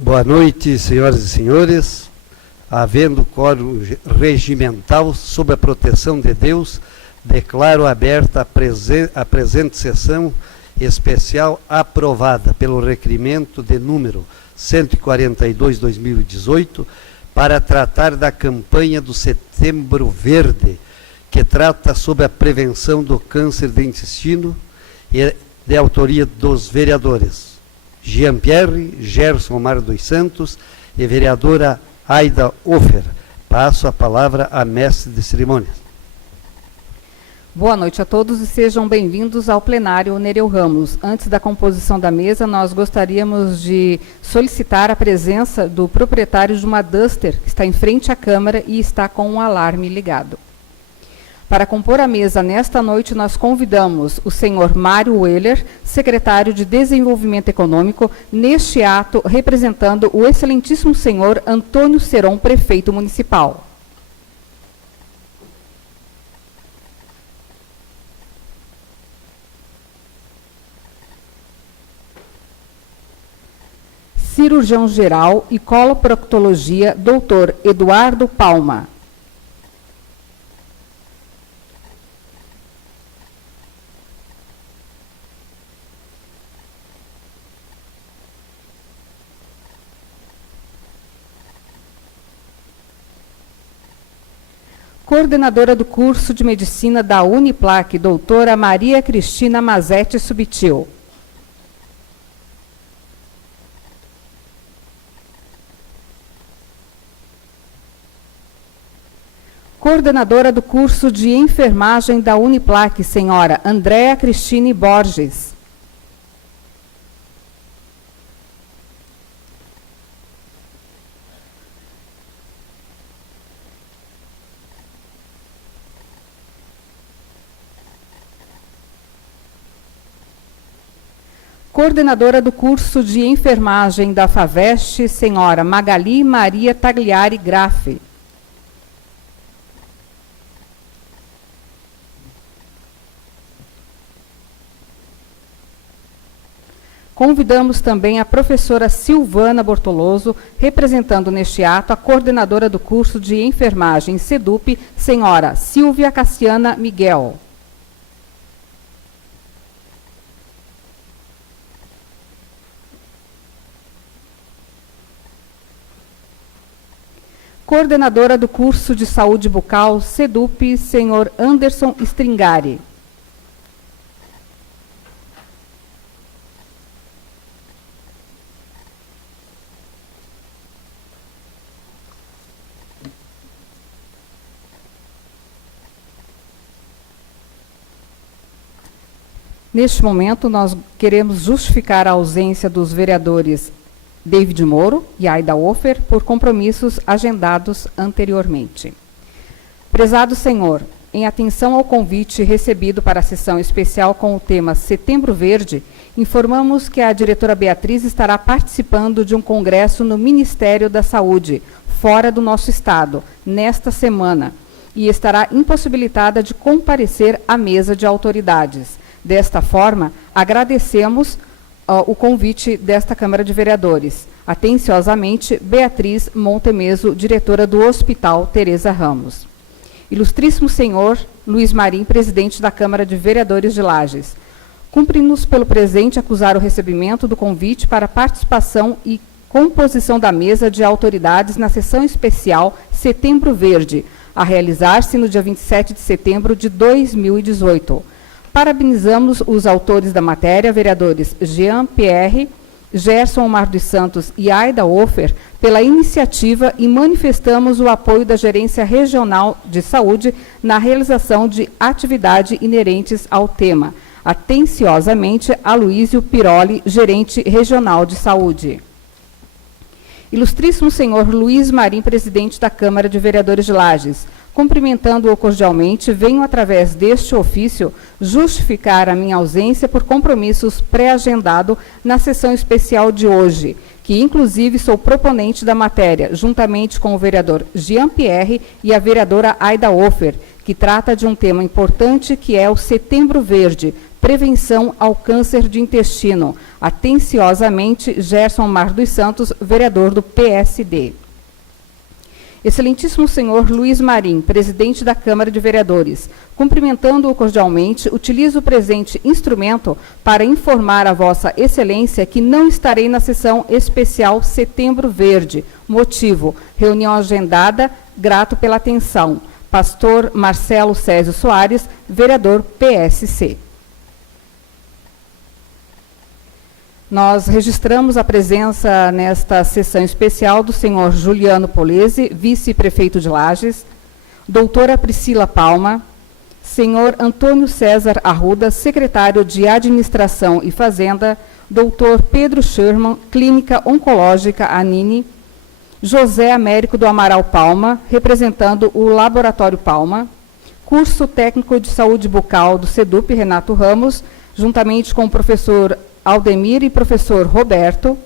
Boa noite, senhoras e senhores. Havendo quórum regimental sob a proteção de Deus, declaro aberta a presente sessão especial aprovada pelo requerimento de número 142/2018 para tratar da campanha do Setembro Verde, que trata sobre a prevenção do câncer de intestino e de autoria dos vereadores Jean-Pierre, Gerson Omar dos Santos e vereadora Aida Ofer. Passo a palavra à mestre de cerimônias. Boa noite a todos e sejam bem-vindos ao plenário Nereu Ramos. Antes da composição da mesa, nós gostaríamos de solicitar a presença do proprietário de uma Duster, que está em frente à Câmara e está com um alarme ligado. Para compor a mesa nesta noite, nós convidamos o senhor Mário Weller, secretário de Desenvolvimento Econômico, neste ato representando o excelentíssimo senhor Antônio Seron, prefeito municipal. Cirurgião geral e coloproctologia, doutor Eduardo Palma. Coordenadora do curso de medicina da Uniplac, doutora Maria Cristina Mazetti Subtil. Coordenadora do curso de enfermagem da Uniplac, senhora Andréa Cristine Borges. Coordenadora do curso de enfermagem da FAVEST, senhora Magali Maria Tagliari Graffi. Convidamos também a professora Silvana Bortoloso, representando neste ato a coordenadora do curso de enfermagem SEDUP, senhora Silvia Cassiana Miguel. Coordenadora do curso de saúde bucal SEDUP, senhor Anderson Stringari. Neste momento, nós queremos justificar a ausência dos vereadores David Moro e Aida Ofer por compromissos agendados anteriormente. Prezado senhor, em atenção ao convite recebido para a sessão especial com o tema Setembro Verde, informamos que a diretora Beatriz estará participando de um congresso no Ministério da Saúde, fora do nosso estado, nesta semana, e estará impossibilitada de comparecer à mesa de autoridades. Desta forma, agradecemos o convite desta Câmara de Vereadores. Atenciosamente, Beatriz Montemeso, diretora do Hospital Teresa Ramos. Ilustríssimo senhor Luiz Marim, presidente da Câmara de Vereadores de Lages. Cumpre-nos pelo presente acusar o recebimento do convite para participação e composição da mesa de autoridades na sessão especial Setembro Verde, a realizar-se no dia 27 de setembro de 2018. Parabenizamos os autores da matéria, vereadores Jean-Pierre, Gerson Omar dos Santos e Aida Ofer, pela iniciativa e manifestamos o apoio da Gerência Regional de Saúde na realização de atividades inerentes ao tema. Atenciosamente, Aloísio Piroli, gerente regional de saúde. Ilustríssimo senhor Luiz Marim, presidente da Câmara de Vereadores de Lages, cumprimentando-o cordialmente, venho, através deste ofício, justificar a minha ausência por compromissos pré-agendado na sessão especial de hoje, que inclusive sou proponente da matéria, juntamente com o vereador Jean-Pierre e a vereadora Aida Ofer, que trata de um tema importante que é o Setembro Verde, prevenção ao câncer de intestino. Atenciosamente, Gerson Mar dos Santos, vereador do PSD. Excelentíssimo senhor Luiz Marim, presidente da Câmara de Vereadores, cumprimentando-o cordialmente, utilizo o presente instrumento para informar a vossa excelência que não estarei na sessão especial Setembro Verde. Motivo, reunião agendada, grato pela atenção. Pastor Marcelo Césio Soares, vereador PSC. Nós registramos a presença nesta sessão especial do senhor Juliano Polese, vice-prefeito de Lages, doutora Priscila Palma, senhor Antônio César Arruda, secretário de Administração e Fazenda, doutor Pedro Sherman, Clínica Oncológica Anini, José Américo do Amaral Palma, representando o Laboratório Palma, curso técnico de saúde bucal do SEDUP Renato Ramos, juntamente com o professor Aldemir e professor Roberto,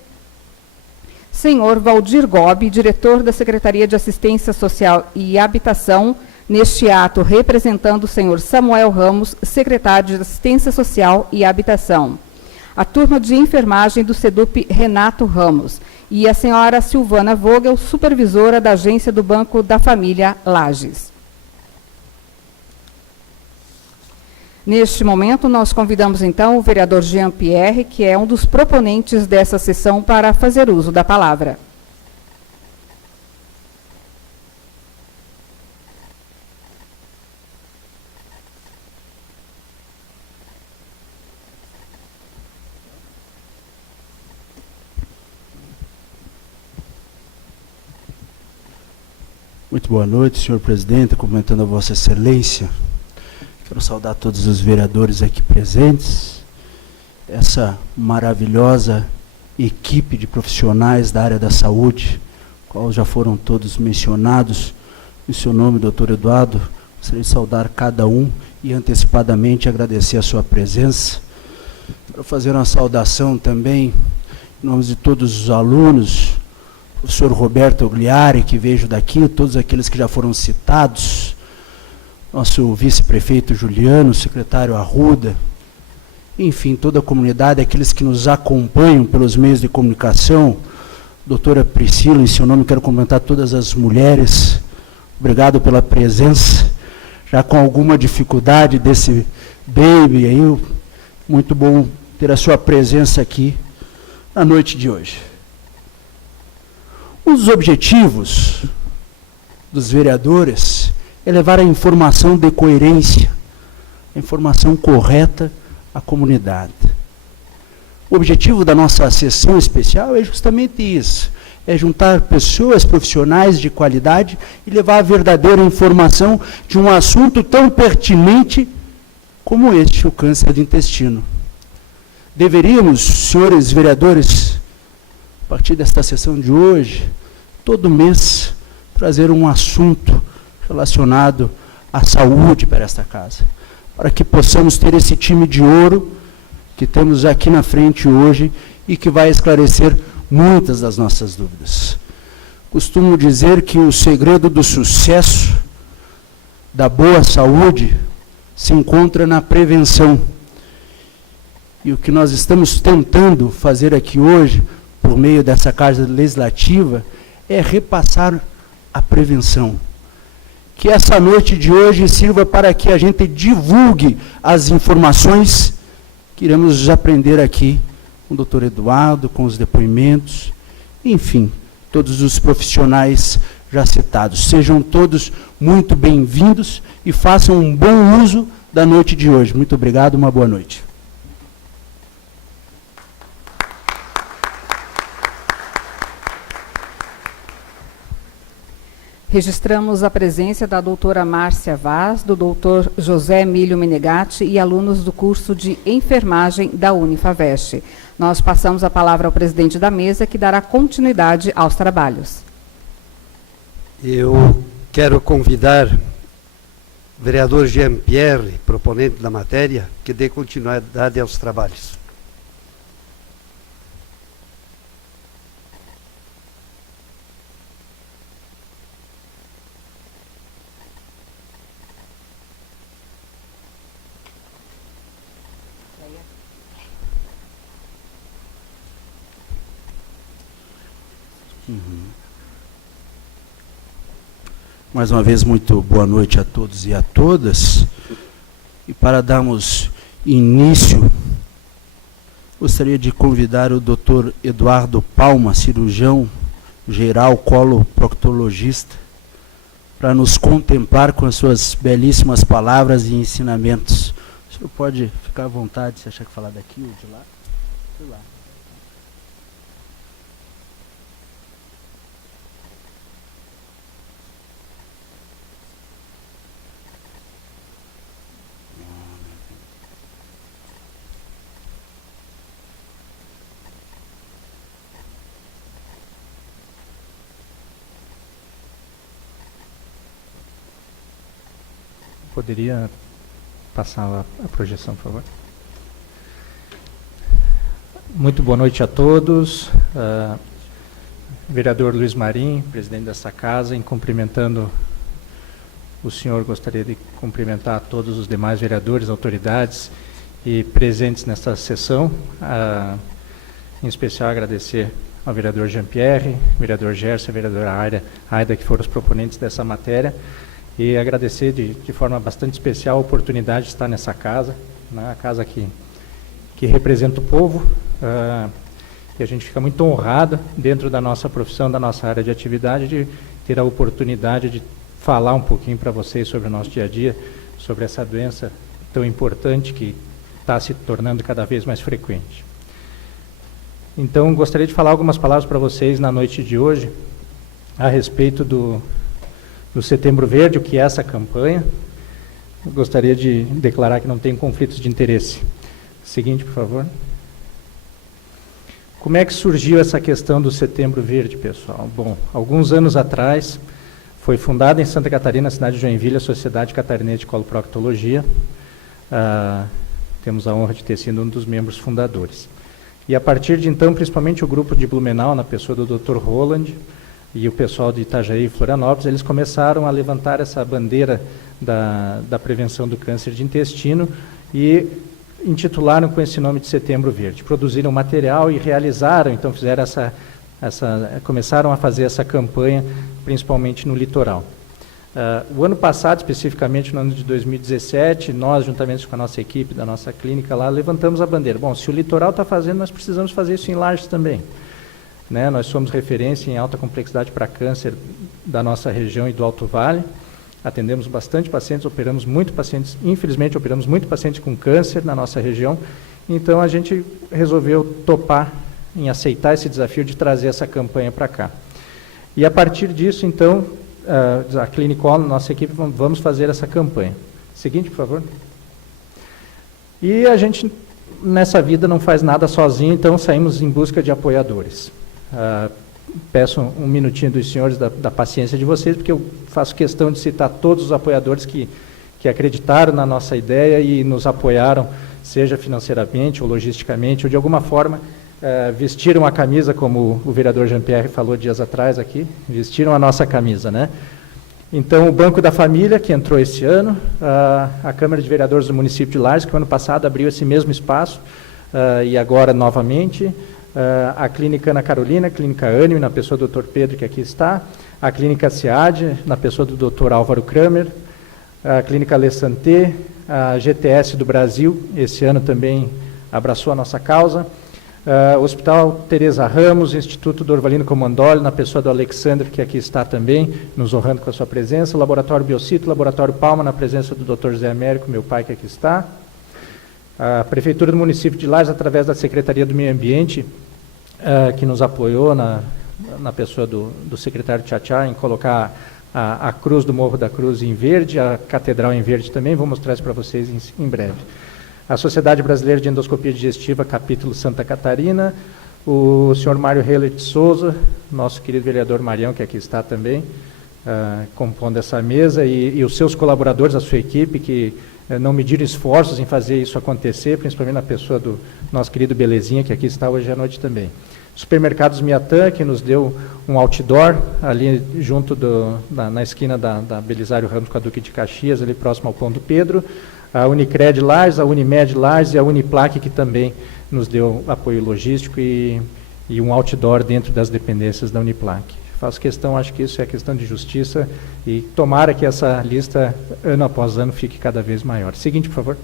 senhor Valdir Gobi, diretor da Secretaria de Assistência Social e Habitação, neste ato representando o senhor Samuel Ramos, secretário de Assistência Social e Habitação, a turma de enfermagem do SEDUP Renato Ramos e a senhora Silvana Vogel, supervisora da Agência do Banco da Família Lages. Neste momento, nós convidamos, então, o vereador Jean Pierre, que é um dos proponentes dessa sessão, para fazer uso da palavra. Muito boa noite, senhor presidente, cumprimentando a vossa excelência. Quero saudar todos os vereadores aqui presentes, essa maravilhosa equipe de profissionais da área da saúde, qual já foram todos mencionados. Em seu nome, doutor Eduardo, gostaria de saudar cada um e antecipadamente agradecer a sua presença. Quero fazer uma saudação também, em nome de todos os alunos, o professor Roberto Ogliari, que vejo daqui, todos aqueles que já foram citados, nosso vice-prefeito Juliano, secretário Arruda, enfim, toda a comunidade, aqueles que nos acompanham pelos meios de comunicação, doutora Priscila, em seu nome quero cumprimentar todas as mulheres, obrigado pela presença, já com alguma dificuldade desse baby aí, muito bom ter a sua presença aqui na noite de hoje. Um dos objetivos dos vereadores é levar a informação de coerência, a informação correta à comunidade. O objetivo da nossa sessão especial é justamente isso, é juntar pessoas profissionais de qualidade e levar a verdadeira informação de um assunto tão pertinente como este, o câncer de intestino. Deveríamos, senhores vereadores, a partir desta sessão de hoje, todo mês, trazer um assunto relacionado à saúde para esta casa, para que possamos ter esse time de ouro que temos aqui na frente hoje e que vai esclarecer muitas das nossas dúvidas. Costumo dizer que o segredo do sucesso da boa saúde se encontra na prevenção. E o que nós estamos tentando fazer aqui hoje, por meio dessa Casa Legislativa, é repassar a prevenção. Que essa noite de hoje sirva para que a gente divulgue as informações que iremos aprender aqui com o doutor Eduardo, com os depoimentos, enfim, todos os profissionais já citados. Sejam todos muito bem-vindos e façam um bom uso da noite de hoje. Muito obrigado, uma boa noite. Registramos a presença da doutora Márcia Vaz, do doutor José Emílio Menegatti e alunos do curso de enfermagem da Unifavest. Nós passamos a palavra ao presidente da mesa, que dará continuidade aos trabalhos. Eu quero convidar o vereador Jean Pierre, proponente da matéria, que dê continuidade aos trabalhos. Mais uma vez, muito boa noite a todos e a todas. E para darmos início, gostaria de convidar o Dr. Eduardo Palma, cirurgião geral, coloproctologista, para nos contemplar com as suas belíssimas palavras e ensinamentos. O senhor pode ficar à vontade, se achar que falar daqui ou de lá. De lá. Poderia passar a projeção, por favor? Muito boa noite a todos. Vereador Luiz Marim, presidente dessa casa, em cumprimentando o senhor, gostaria de cumprimentar todos os demais vereadores, autoridades e presentes nesta sessão. Em especial agradecer ao vereador Jean-Pierre, vereador Gerson e vereadora Aida, que foram os proponentes dessa matéria. E agradecer de forma bastante especial a oportunidade de estar nessa casa, né, a casa que representa o povo, e a gente fica muito honrado, dentro da nossa profissão, da nossa área de atividade, de ter a oportunidade de falar um pouquinho para vocês sobre o nosso dia a dia, sobre essa doença tão importante que está se tornando cada vez mais frequente. Então, gostaria de falar algumas palavras para vocês na noite de hoje, a respeito do Setembro Verde, o que é essa campanha. Eu gostaria de declarar que não tem conflitos de interesse. Seguinte, por favor. Como é que surgiu essa questão do Setembro Verde, pessoal? Bom, alguns anos atrás, foi fundada em Santa Catarina, na cidade de Joinville, a Sociedade Catarinense de Coloproctologia. Temos a honra de ter sido um dos membros fundadores. E a partir de então, principalmente o grupo de Blumenau, na pessoa do Dr. Roland, e o pessoal de Itajaí e Florianópolis, eles começaram a levantar essa bandeira da prevenção do câncer de intestino e intitularam com esse nome de Setembro Verde. Produziram material e realizaram, então fizeram começaram a fazer essa campanha, principalmente no litoral. O ano passado, especificamente no ano de 2017, nós, juntamente com a nossa equipe da nossa clínica lá, levantamos a bandeira. Bom, se o litoral está fazendo, nós precisamos fazer isso em Lages também. Né, nós somos referência em alta complexidade para câncer da nossa região e do Alto Vale. Atendemos bastante pacientes, operamos muito pacientes, infelizmente operamos muito pacientes com câncer na nossa região. Então a gente resolveu topar em aceitar esse desafio de trazer essa campanha para cá. E a partir disso, então, a Clinicol, nossa equipe, vamos fazer essa campanha. Seguinte, por favor. E a gente, nessa vida, não faz nada sozinho, então saímos em busca de apoiadores. Peço um minutinho dos senhores da paciência de vocês, porque eu faço questão de citar todos os apoiadores que acreditaram na nossa ideia e nos apoiaram, seja financeiramente ou logisticamente, ou de alguma forma vestiram a camisa, como o vereador Jean-Pierre falou dias atrás aqui, vestiram a nossa camisa, né? Então, o Banco da Família, que entrou esse ano, a Câmara de Vereadores do município de Lages, que o ano passado abriu esse mesmo espaço, e agora novamente, a Clínica Ana Carolina, a Clínica Ânimo, na pessoa do Dr. Pedro, que aqui está, a Clínica SEAD, na pessoa do Dr. Álvaro Kramer, a Clínica Le Santé, a GTS do Brasil, esse ano também abraçou a nossa causa, o Hospital Teresa Ramos, Instituto Dorvalino Comandoli, na pessoa do Alexandre, que aqui está também, nos honrando com a sua presença, o Laboratório Biocito, Laboratório Palma, na presença do Dr. Zé Américo, meu pai, que aqui está, a Prefeitura do município de Lages, através da Secretaria do Meio Ambiente, que nos apoiou na pessoa do secretário Tchatchá em colocar a cruz do Morro da Cruz em verde, a catedral em verde também, vou mostrar isso para vocês em breve. A Sociedade Brasileira de Endoscopia Digestiva, capítulo Santa Catarina, o senhor Mário Heller de Souza, nosso querido vereador Marião, que aqui está também, compondo essa mesa, e os seus colaboradores, a sua equipe, que não mediram esforços em fazer isso acontecer, principalmente na pessoa do nosso querido Belezinha, que aqui está hoje à noite também. Supermercados Miatã, que nos deu um outdoor ali junto na esquina da Belisário Ramos com a Duque de Caxias, ali próximo ao Pão do Pedro. A Unicred Lages, a Unimed Lages e a Uniplac, que também nos deu apoio logístico e e um outdoor dentro das dependências da Uniplac. Faço questão, acho que isso é questão de justiça, e tomara que essa lista, ano após ano, fique cada vez maior. Seguinte, por favor.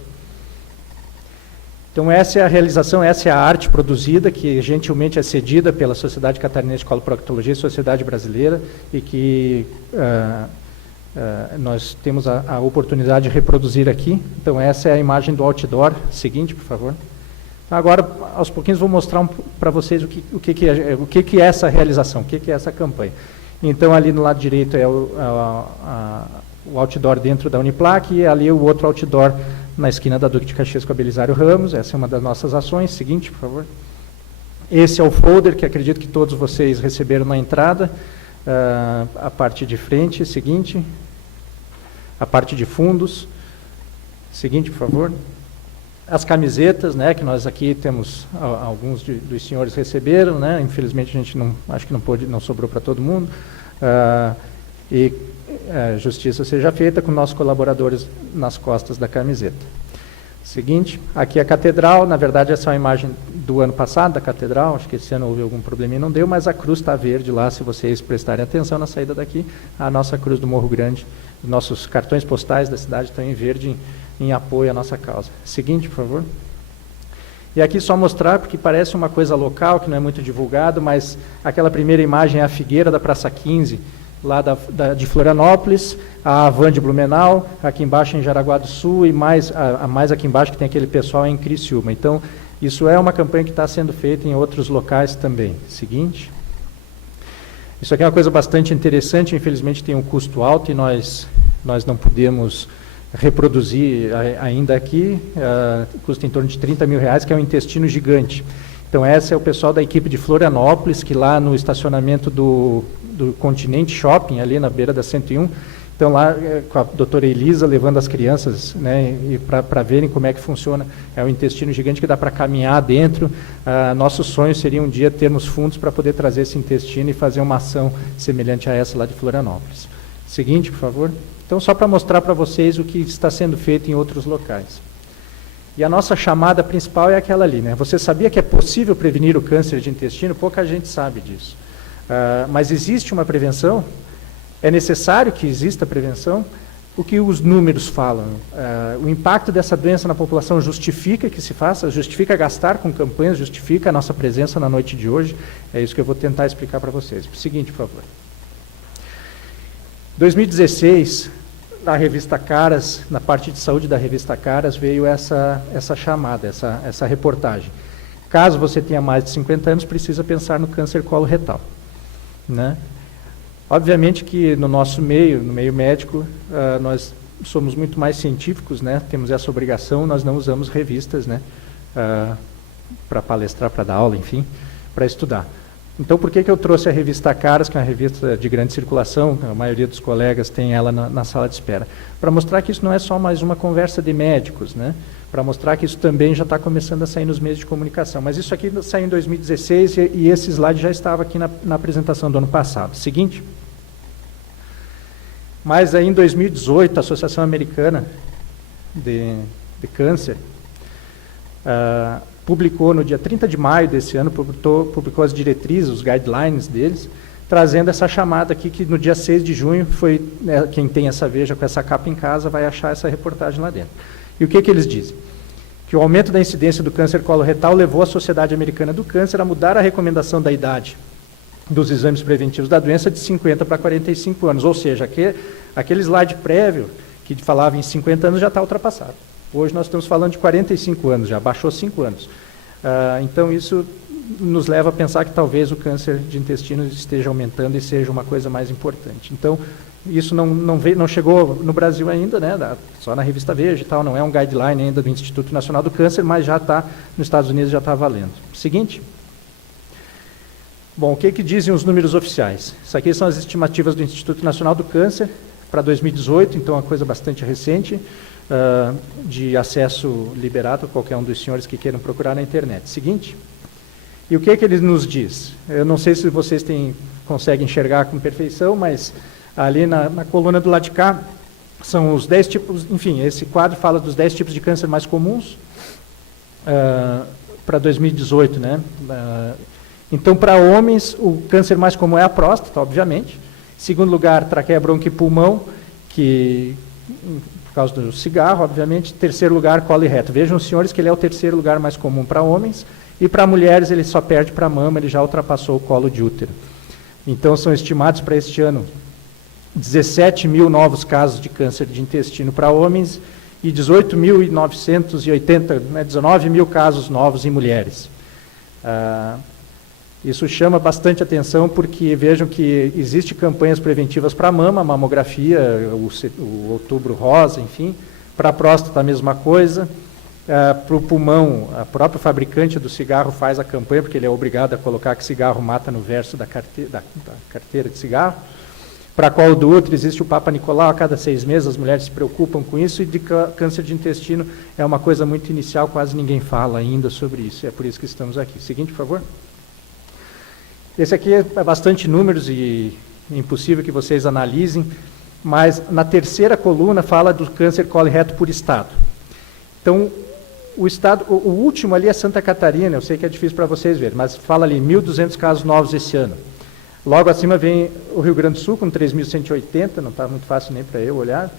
Então, essa é a realização, essa é a arte produzida, que gentilmente é cedida pela Sociedade Catarinense de Coloproctologia e Sociedade Brasileira, e que nós temos a oportunidade de reproduzir aqui. Então, essa é a imagem do outdoor. Seguinte, por favor. Agora, aos pouquinhos, vou mostrar para vocês o que é essa realização, o que é essa campanha. Então, ali no lado direito é o outdoor dentro da Uniplac, e ali o outro outdoor na esquina da Duque de Caxias com a Belisário Ramos. Essa é uma das nossas ações. Seguinte, por favor. Esse é o folder que acredito que todos vocês receberam na entrada. A parte de frente, seguinte. A parte de fundos. Seguinte, por favor. As camisetas, né, que nós aqui temos, alguns dos senhores receberam, né, infelizmente a gente acho que não sobrou para todo mundo, e justiça seja feita com nossos colaboradores nas costas da camiseta. Seguinte, aqui a catedral, na verdade essa é uma imagem do ano passado da catedral, acho que esse ano houve algum probleminha, não deu, mas a cruz está verde lá, se vocês prestarem atenção na saída daqui, a nossa cruz do Morro Grande, nossos cartões postais da cidade estão em verde, em apoio à nossa causa. Seguinte, por favor. E aqui só mostrar, porque parece uma coisa local, que não é muito divulgado, mas aquela primeira imagem é a figueira da Praça 15, lá de Florianópolis, a Avan de Blumenau, aqui embaixo em Jaraguá do Sul, e mais aqui embaixo que tem aquele pessoal em Criciúma. Então, isso é uma campanha que está sendo feita em outros locais também. Seguinte. Isso aqui é uma coisa bastante interessante, infelizmente tem um custo alto e nós não podemos reproduzir ainda aqui, custa em torno de R$30 mil, que é um intestino gigante. Então, esse é o pessoal da equipe de Florianópolis, que lá no estacionamento do Continente Shopping, ali na beira da 101, então lá com a doutora Elisa, levando as crianças, né, para verem como é que funciona. É um intestino gigante que dá para caminhar dentro. Nosso sonho seria um dia termos fundos para poder trazer esse intestino e fazer uma ação semelhante a essa lá de Florianópolis. Seguinte, por favor. Então, só para mostrar para vocês o que está sendo feito em outros locais. E a nossa chamada principal é aquela ali, né? Você sabia que é possível prevenir o câncer de intestino? Pouca gente sabe disso. Mas existe uma prevenção? É necessário que exista prevenção? O que os números falam? O impacto dessa doença na população justifica que se faça? Justifica gastar com campanhas? Justifica a nossa presença na noite de hoje? É isso que eu vou tentar explicar para vocês. Seguinte, por favor. 2016, na revista Caras, na parte de saúde da revista Caras, veio essa chamada, essa reportagem. Caso você tenha mais de 50 anos, precisa pensar no câncer coloretal, né? Obviamente que no nosso meio, no meio médico, nós somos muito mais científicos, né? Temos essa obrigação, nós não usamos revistas, né? Para palestrar, para dar aula, enfim, para estudar. Então, por que eu trouxe a revista Caras, que é uma revista de grande circulação, a maioria dos colegas tem ela na sala de espera? Para mostrar que isso não é só mais uma conversa de médicos, né? Para mostrar que isso também já está começando a sair nos meios de comunicação. Mas isso aqui saiu em 2016 e esse slide já estava aqui na apresentação do ano passado. Seguinte. Mas aí em 2018, a Associação Americana de Câncer publicou no dia 30 de maio desse ano, publicou as diretrizes, os guidelines deles, trazendo essa chamada aqui, que no dia 6 de junho, quem tem essa Veja com essa capa em casa vai achar essa reportagem lá dentro. E o que eles dizem? Que o aumento da incidência do câncer coloretal levou a Sociedade Americana do Câncer a mudar a recomendação da idade dos exames preventivos da doença de 50 para 45 anos, ou seja, aquele slide prévio que falava em 50 anos já está ultrapassado. Hoje nós estamos falando de 45 anos, já baixou 5 anos. Então, isso nos leva a pensar que talvez o câncer de intestino esteja aumentando e seja uma coisa mais importante. Então, isso não chegou no Brasil ainda, né, só na revista Veja e tal, não é um guideline ainda do Instituto Nacional do Câncer, mas já está, nos Estados Unidos já está valendo. Seguinte. Bom, o que dizem os números oficiais? Isso aqui são as estimativas do Instituto Nacional do Câncer para 2018, então é uma coisa bastante recente, de acesso liberado a qualquer um dos senhores que queiram procurar na internet. Seguinte. E o que ele nos diz? Eu não sei se vocês conseguem enxergar com perfeição, mas ali na coluna do lado de cá são os 10 tipos, enfim, esse quadro fala dos 10 tipos de câncer mais comuns para 2018, né? Então, para homens, o câncer mais comum é a próstata, obviamente. Segundo lugar, traqueia, bronco e pulmão, que por causa do cigarro, obviamente. Terceiro lugar, colo e reto. Vejam, senhores, que ele é o terceiro lugar mais comum para homens, e para mulheres ele só perde para a mama, ele já ultrapassou o colo de útero. Então, são estimados para este ano 17 mil novos casos de câncer de intestino para homens e 18.980, 19 mil casos novos em mulheres. Isso chama bastante atenção porque vejam que existem campanhas preventivas para a mama, mamografia, o outubro rosa, enfim. Para a próstata a mesma coisa. Para o pulmão, o próprio fabricante do cigarro faz a campanha, porque ele é obrigado a colocar que cigarro mata no verso da carteira de cigarro. Para colo do útero existe o Papa Nicolau, a cada 6 meses as mulheres se preocupam com isso, e de câncer de intestino é uma coisa muito inicial, quase ninguém fala ainda sobre isso, é por isso que estamos aqui. Seguinte, por favor. Esse aqui é bastante números e é impossível que vocês analisem, mas na terceira coluna fala do câncer colo e reto por estado. Então, o último ali é Santa Catarina, eu sei que é difícil para vocês verem, mas fala ali 1.200 casos novos esse ano. Logo acima vem o Rio Grande do Sul com 3.180, não está muito fácil nem para eu olhar.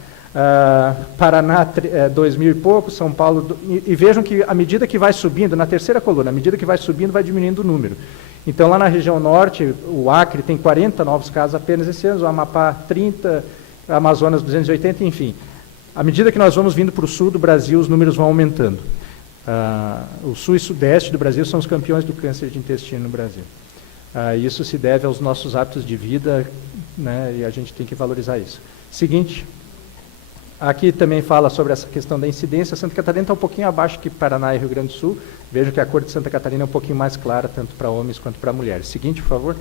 Paraná, 2.000 e pouco, São Paulo... E vejam que à medida que vai subindo, na terceira coluna, à medida que vai subindo, vai diminuindo o número. Então, lá na região norte, o Acre tem 40 novos casos apenas esse ano, o Amapá 30, Amazonas 280, enfim. À medida que nós vamos vindo para o sul do Brasil, os números vão aumentando. O sul e sudeste do Brasil são os campeões do câncer de intestino no Brasil. Isso se deve aos nossos hábitos de vida, né, e a gente tem que valorizar isso. Seguinte, aqui também fala sobre essa questão da incidência. Santa Catarina está um pouquinho abaixo que Paraná e Rio Grande do Sul. Vejam que a cor de Santa Catarina é um pouquinho mais clara, tanto para homens quanto para mulheres. Seguinte, por favor.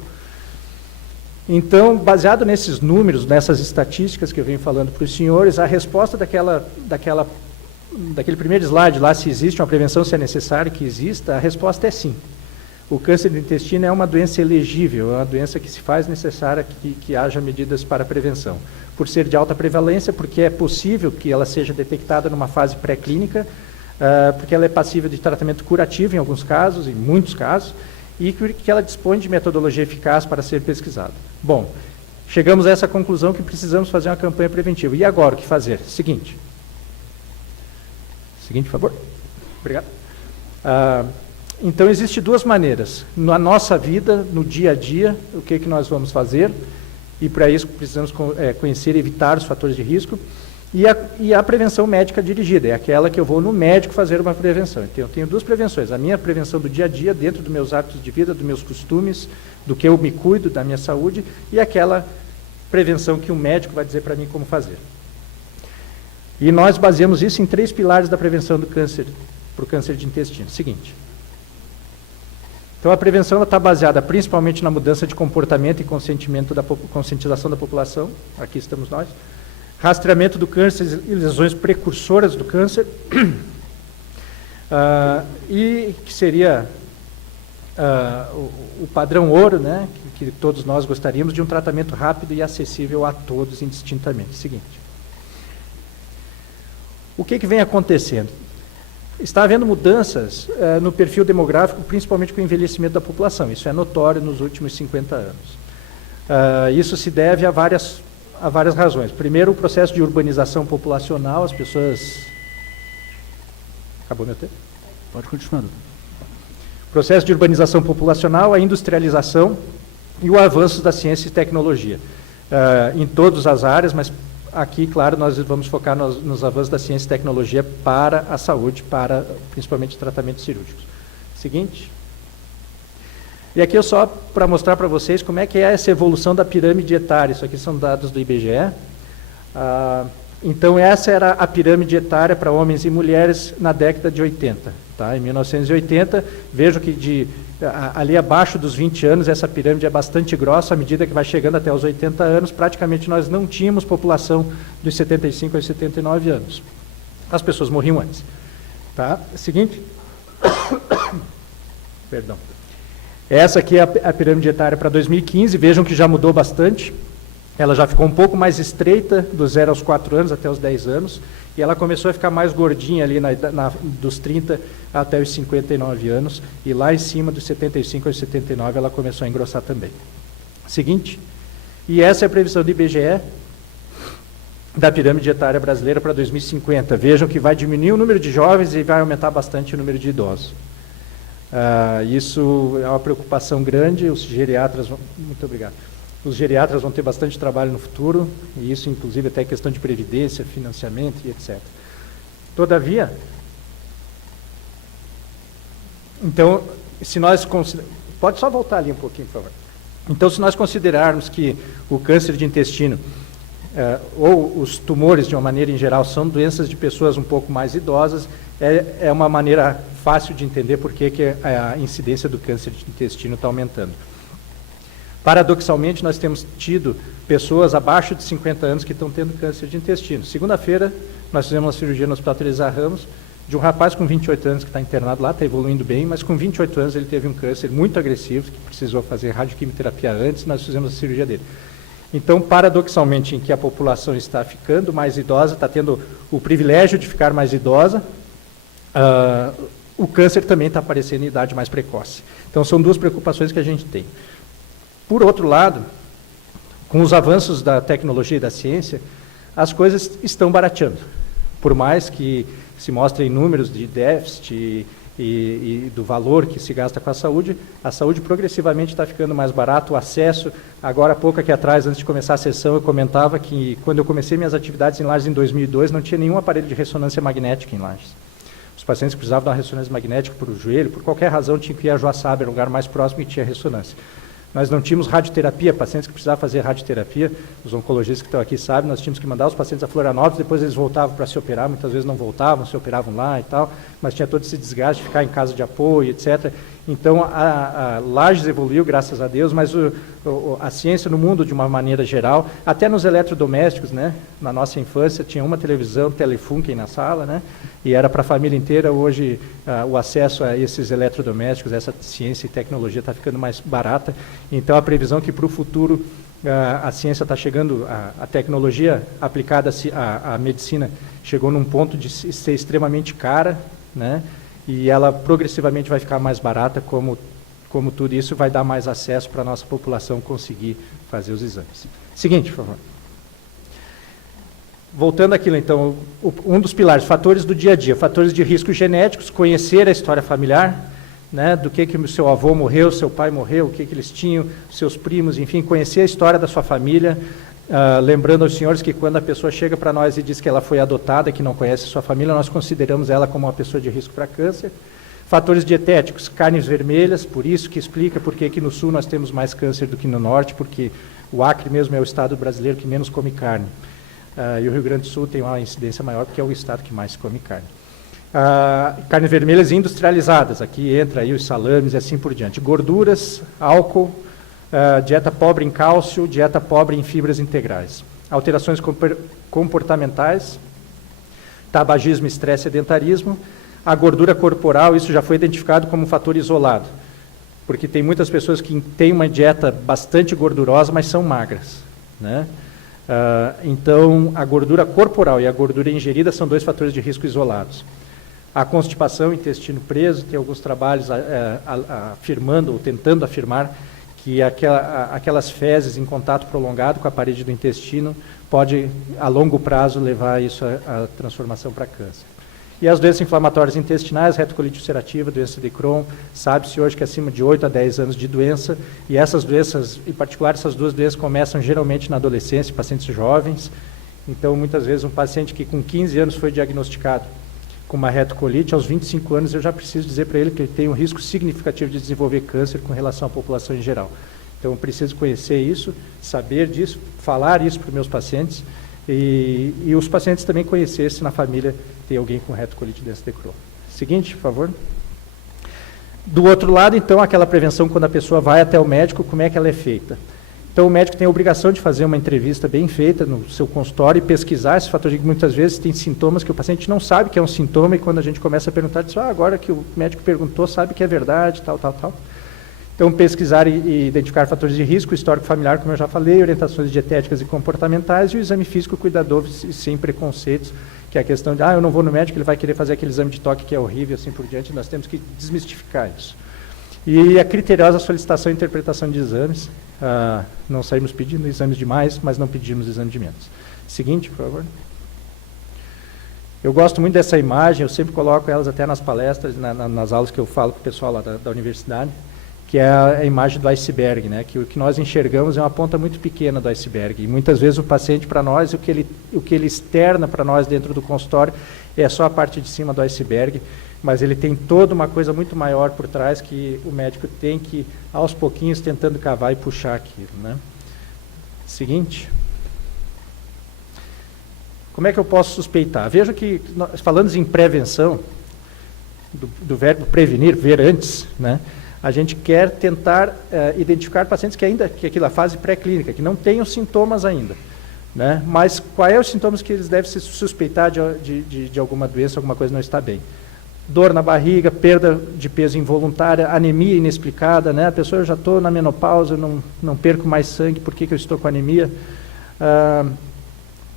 Então, baseado nesses números, nessas estatísticas que eu venho falando para os senhores, a resposta daquele primeiro slide lá, se existe uma prevenção, se é necessário que exista, a resposta é sim. O câncer do intestino é uma doença elegível, é uma doença que se faz necessária que haja medidas para prevenção. Por ser de alta prevalência, porque é possível que ela seja detectada numa fase pré-clínica, porque ela é passível de tratamento curativo em alguns casos, em muitos casos, e que ela dispõe de metodologia eficaz para ser pesquisada. Bom, chegamos a essa conclusão que precisamos fazer uma campanha preventiva. E agora, o que fazer? Seguinte, por favor. Obrigado. Então, existem duas maneiras. Na nossa vida, no dia a dia, o que nós vamos fazer, e para isso precisamos conhecer e evitar os fatores de risco, e a prevenção médica dirigida, é aquela que eu vou no médico fazer uma prevenção. Então, eu tenho duas prevenções, a minha prevenção do dia a dia, dentro dos meus hábitos de vida, dos meus costumes, do que eu me cuido, da minha saúde, e aquela prevenção que o médico vai dizer para mim como fazer. E nós baseamos isso em 3 pilares da prevenção do câncer, para o câncer de intestino. Seguinte. Então, a prevenção está baseada principalmente na mudança de comportamento e conscientização da população, aqui estamos nós, rastreamento do câncer e lesões precursoras do câncer, e que seria o padrão ouro, né, que todos nós gostaríamos, de um tratamento rápido e acessível a todos indistintamente. Seguinte. O que vem acontecendo? Está havendo mudanças no perfil demográfico, principalmente com o envelhecimento da população. Isso é notório nos últimos 50 anos. Isso se deve a várias razões. Primeiro, o processo de urbanização populacional, as pessoas... Acabou meu tempo? Pode continuar. Processo de urbanização populacional, a industrialização e o avanço da ciência e tecnologia. Em todas as áreas, mas aqui, claro, nós vamos focar nos avanços da ciência e tecnologia para a saúde, para principalmente tratamentos cirúrgicos. Seguinte. E aqui só para mostrar para vocês como é que é essa evolução da pirâmide etária. Isso aqui são dados do IBGE. Então, essa era a pirâmide etária para homens e mulheres na década de 80. Tá? Em 1980, vejo que ali abaixo dos 20 anos, essa pirâmide é bastante grossa. À medida que vai chegando até os 80 anos, praticamente nós não tínhamos população dos 75 aos 79 anos. As pessoas morriam antes. Tá? Seguinte. Perdão. Essa aqui é a pirâmide etária para 2015. Vejam que já mudou bastante. ela já ficou um pouco mais estreita dos 0 aos 4 anos até os 10 anos, e ela começou a ficar mais gordinha ali dos 30 até os 59 anos, e lá em cima dos 75 aos 79 ela começou a engrossar também. Seguinte, e essa é a previsão do IBGE da pirâmide etária brasileira para 2050. Vejam que vai diminuir o número de jovens e vai aumentar bastante o número de idosos. Isso é uma preocupação grande, os geriatras vão... Muito obrigado. Os geriatras vão ter bastante trabalho no futuro, e isso inclusive até questão de previdência, financiamento e etc. Todavia, então, se nós... Pode só voltar ali um pouquinho, por favor. Então, se nós considerarmos que o câncer de intestino, ou os tumores, de uma maneira em geral, são doenças de pessoas um pouco mais idosas, é uma maneira fácil de entender por que a incidência do câncer de intestino está aumentando. Paradoxalmente, nós temos tido pessoas abaixo de 50 anos que estão tendo câncer de intestino. Segunda-feira, nós fizemos uma cirurgia no Hospital Teresa Ramos, de um rapaz com 28 anos que está internado lá, está evoluindo bem, mas com 28 anos ele teve um câncer muito agressivo, que precisou fazer radioquimioterapia antes, nós fizemos a cirurgia dele. Então, paradoxalmente, em que a população está ficando mais idosa, está tendo o privilégio de ficar mais idosa, o câncer também está aparecendo em idade mais precoce. Então, são duas preocupações que a gente tem. Por outro lado, com os avanços da tecnologia e da ciência, as coisas estão barateando. Por mais que se mostrem números de déficit e do valor que se gasta com a saúde progressivamente está ficando mais barato, o acesso. Agora, há pouco aqui atrás, antes de começar a sessão, eu comentava que quando eu comecei minhas atividades em Lages em 2002, não tinha nenhum aparelho de ressonância magnética em Lages. Os pacientes que precisavam de uma ressonância magnética por joelho, por qualquer razão, tinham que ir a Joaçaba, era o lugar mais próximo que tinha ressonância. Nós não tínhamos radioterapia, pacientes que precisavam fazer radioterapia, os oncologistas que estão aqui sabem, nós tínhamos que mandar os pacientes a Florianópolis, depois eles voltavam para se operar, muitas vezes não voltavam, se operavam lá e tal, mas tinha todo esse desgaste de ficar em casa de apoio, etc. Então, a Lages evoluiu, graças a Deus, mas a ciência no mundo, de uma maneira geral, até nos eletrodomésticos, né? Na nossa infância, tinha uma televisão, Telefunken na sala, né? E era para a família inteira. Hoje, o acesso a esses eletrodomésticos, essa ciência e tecnologia está ficando mais barata. Então, a previsão é que para o futuro a ciência está chegando, a tecnologia aplicada à medicina chegou num ponto de ser extremamente cara, né? E ela progressivamente vai ficar mais barata, como tudo isso vai dar mais acesso para a nossa população conseguir fazer os exames. Seguinte, por favor. Voltando àquilo, então, um dos pilares, fatores do dia a dia, fatores de risco genéticos, conhecer a história familiar, né, do que o seu avô morreu, seu pai morreu, o que eles tinham, seus primos, enfim, conhecer a história da sua família. Lembrando aos senhores que quando a pessoa chega para nós e diz que ela foi adotada, que não conhece a sua família, nós consideramos ela como uma pessoa de risco para câncer. Fatores dietéticos, carnes vermelhas, por isso que explica por que no sul nós temos mais câncer do que no norte, porque o Acre mesmo é o estado brasileiro que menos come carne. E o Rio Grande do Sul tem uma incidência maior, porque é o estado que mais come carne. Carnes vermelhas industrializadas, aqui entra aí os salames e assim por diante. Gorduras, álcool, dieta pobre em cálcio, dieta pobre em fibras integrais. Alterações comportamentais, tabagismo, estresse e sedentarismo. A gordura corporal, isso já foi identificado como um fator isolado, porque tem muitas pessoas que têm uma dieta bastante gordurosa, mas são magras, né? Então, a gordura corporal e a gordura ingerida são dois fatores de risco isolados. A constipação, intestino preso, tem alguns trabalhos afirmando ou tentando afirmar que aquelas fezes em contato prolongado com a parede do intestino pode, a longo prazo, levar isso à transformação para câncer. E as doenças inflamatórias intestinais, retocolite ulcerativa, doença de Crohn, sabe-se hoje que acima de 8 a 10 anos de doença, e essas doenças, em particular essas duas doenças, começam geralmente na adolescência, pacientes jovens. Então, muitas vezes, um paciente que com 15 anos foi diagnosticado com uma retocolite, aos 25 anos eu já preciso dizer para ele que ele tem um risco significativo de desenvolver câncer com relação à população em geral. Então, eu preciso conhecer isso, saber disso, falar isso para os meus pacientes, e os pacientes também conhecer se na família tem alguém com retocolite doença de Crohn. Seguinte, por favor. Do outro lado, então, aquela prevenção quando a pessoa vai até o médico, como é que ela é feita? Então, o médico tem a obrigação de fazer uma entrevista bem feita no seu consultório e pesquisar esses fatores, que muitas vezes tem sintomas que o paciente não sabe que é um sintoma, e quando a gente começa a perguntar, diz, agora que o médico perguntou, sabe que é verdade, tal. Então, pesquisar e identificar fatores de risco, histórico familiar, como eu já falei, orientações dietéticas e comportamentais, e o exame físico cuidadoso e sem preconceitos, que é a questão de, eu não vou no médico, ele vai querer fazer aquele exame de toque que é horrível, assim por diante. Nós temos que desmistificar isso. E a criteriosa solicitação e interpretação de exames. Não saímos pedindo exames de mais, mas não pedimos exame de menos. Seguinte, por favor. Eu gosto muito dessa imagem, eu sempre coloco elas até nas palestras, nas aulas que eu falo com o pessoal lá da universidade, que é a imagem do iceberg, né? Que o que nós enxergamos é uma ponta muito pequena do iceberg. E muitas vezes o paciente, para nós, o que ele externa para nós dentro do consultório é só a parte de cima do iceberg, mas ele tem toda uma coisa muito maior por trás que o médico tem que, aos pouquinhos, tentando cavar e puxar aquilo, né? Seguinte. Como é que eu posso suspeitar? Veja que, falando em prevenção, do verbo prevenir, ver antes, né? A gente quer tentar identificar pacientes que aquilo é a fase pré-clínica, que não tenham sintomas ainda, né? Mas quais são os sintomas que eles devem se suspeitar de alguma doença, alguma coisa não está bem? Dor na barriga, perda de peso involuntária, anemia inexplicada, né? A pessoa, eu já estou na menopausa, não perco mais sangue, por que eu estou com anemia?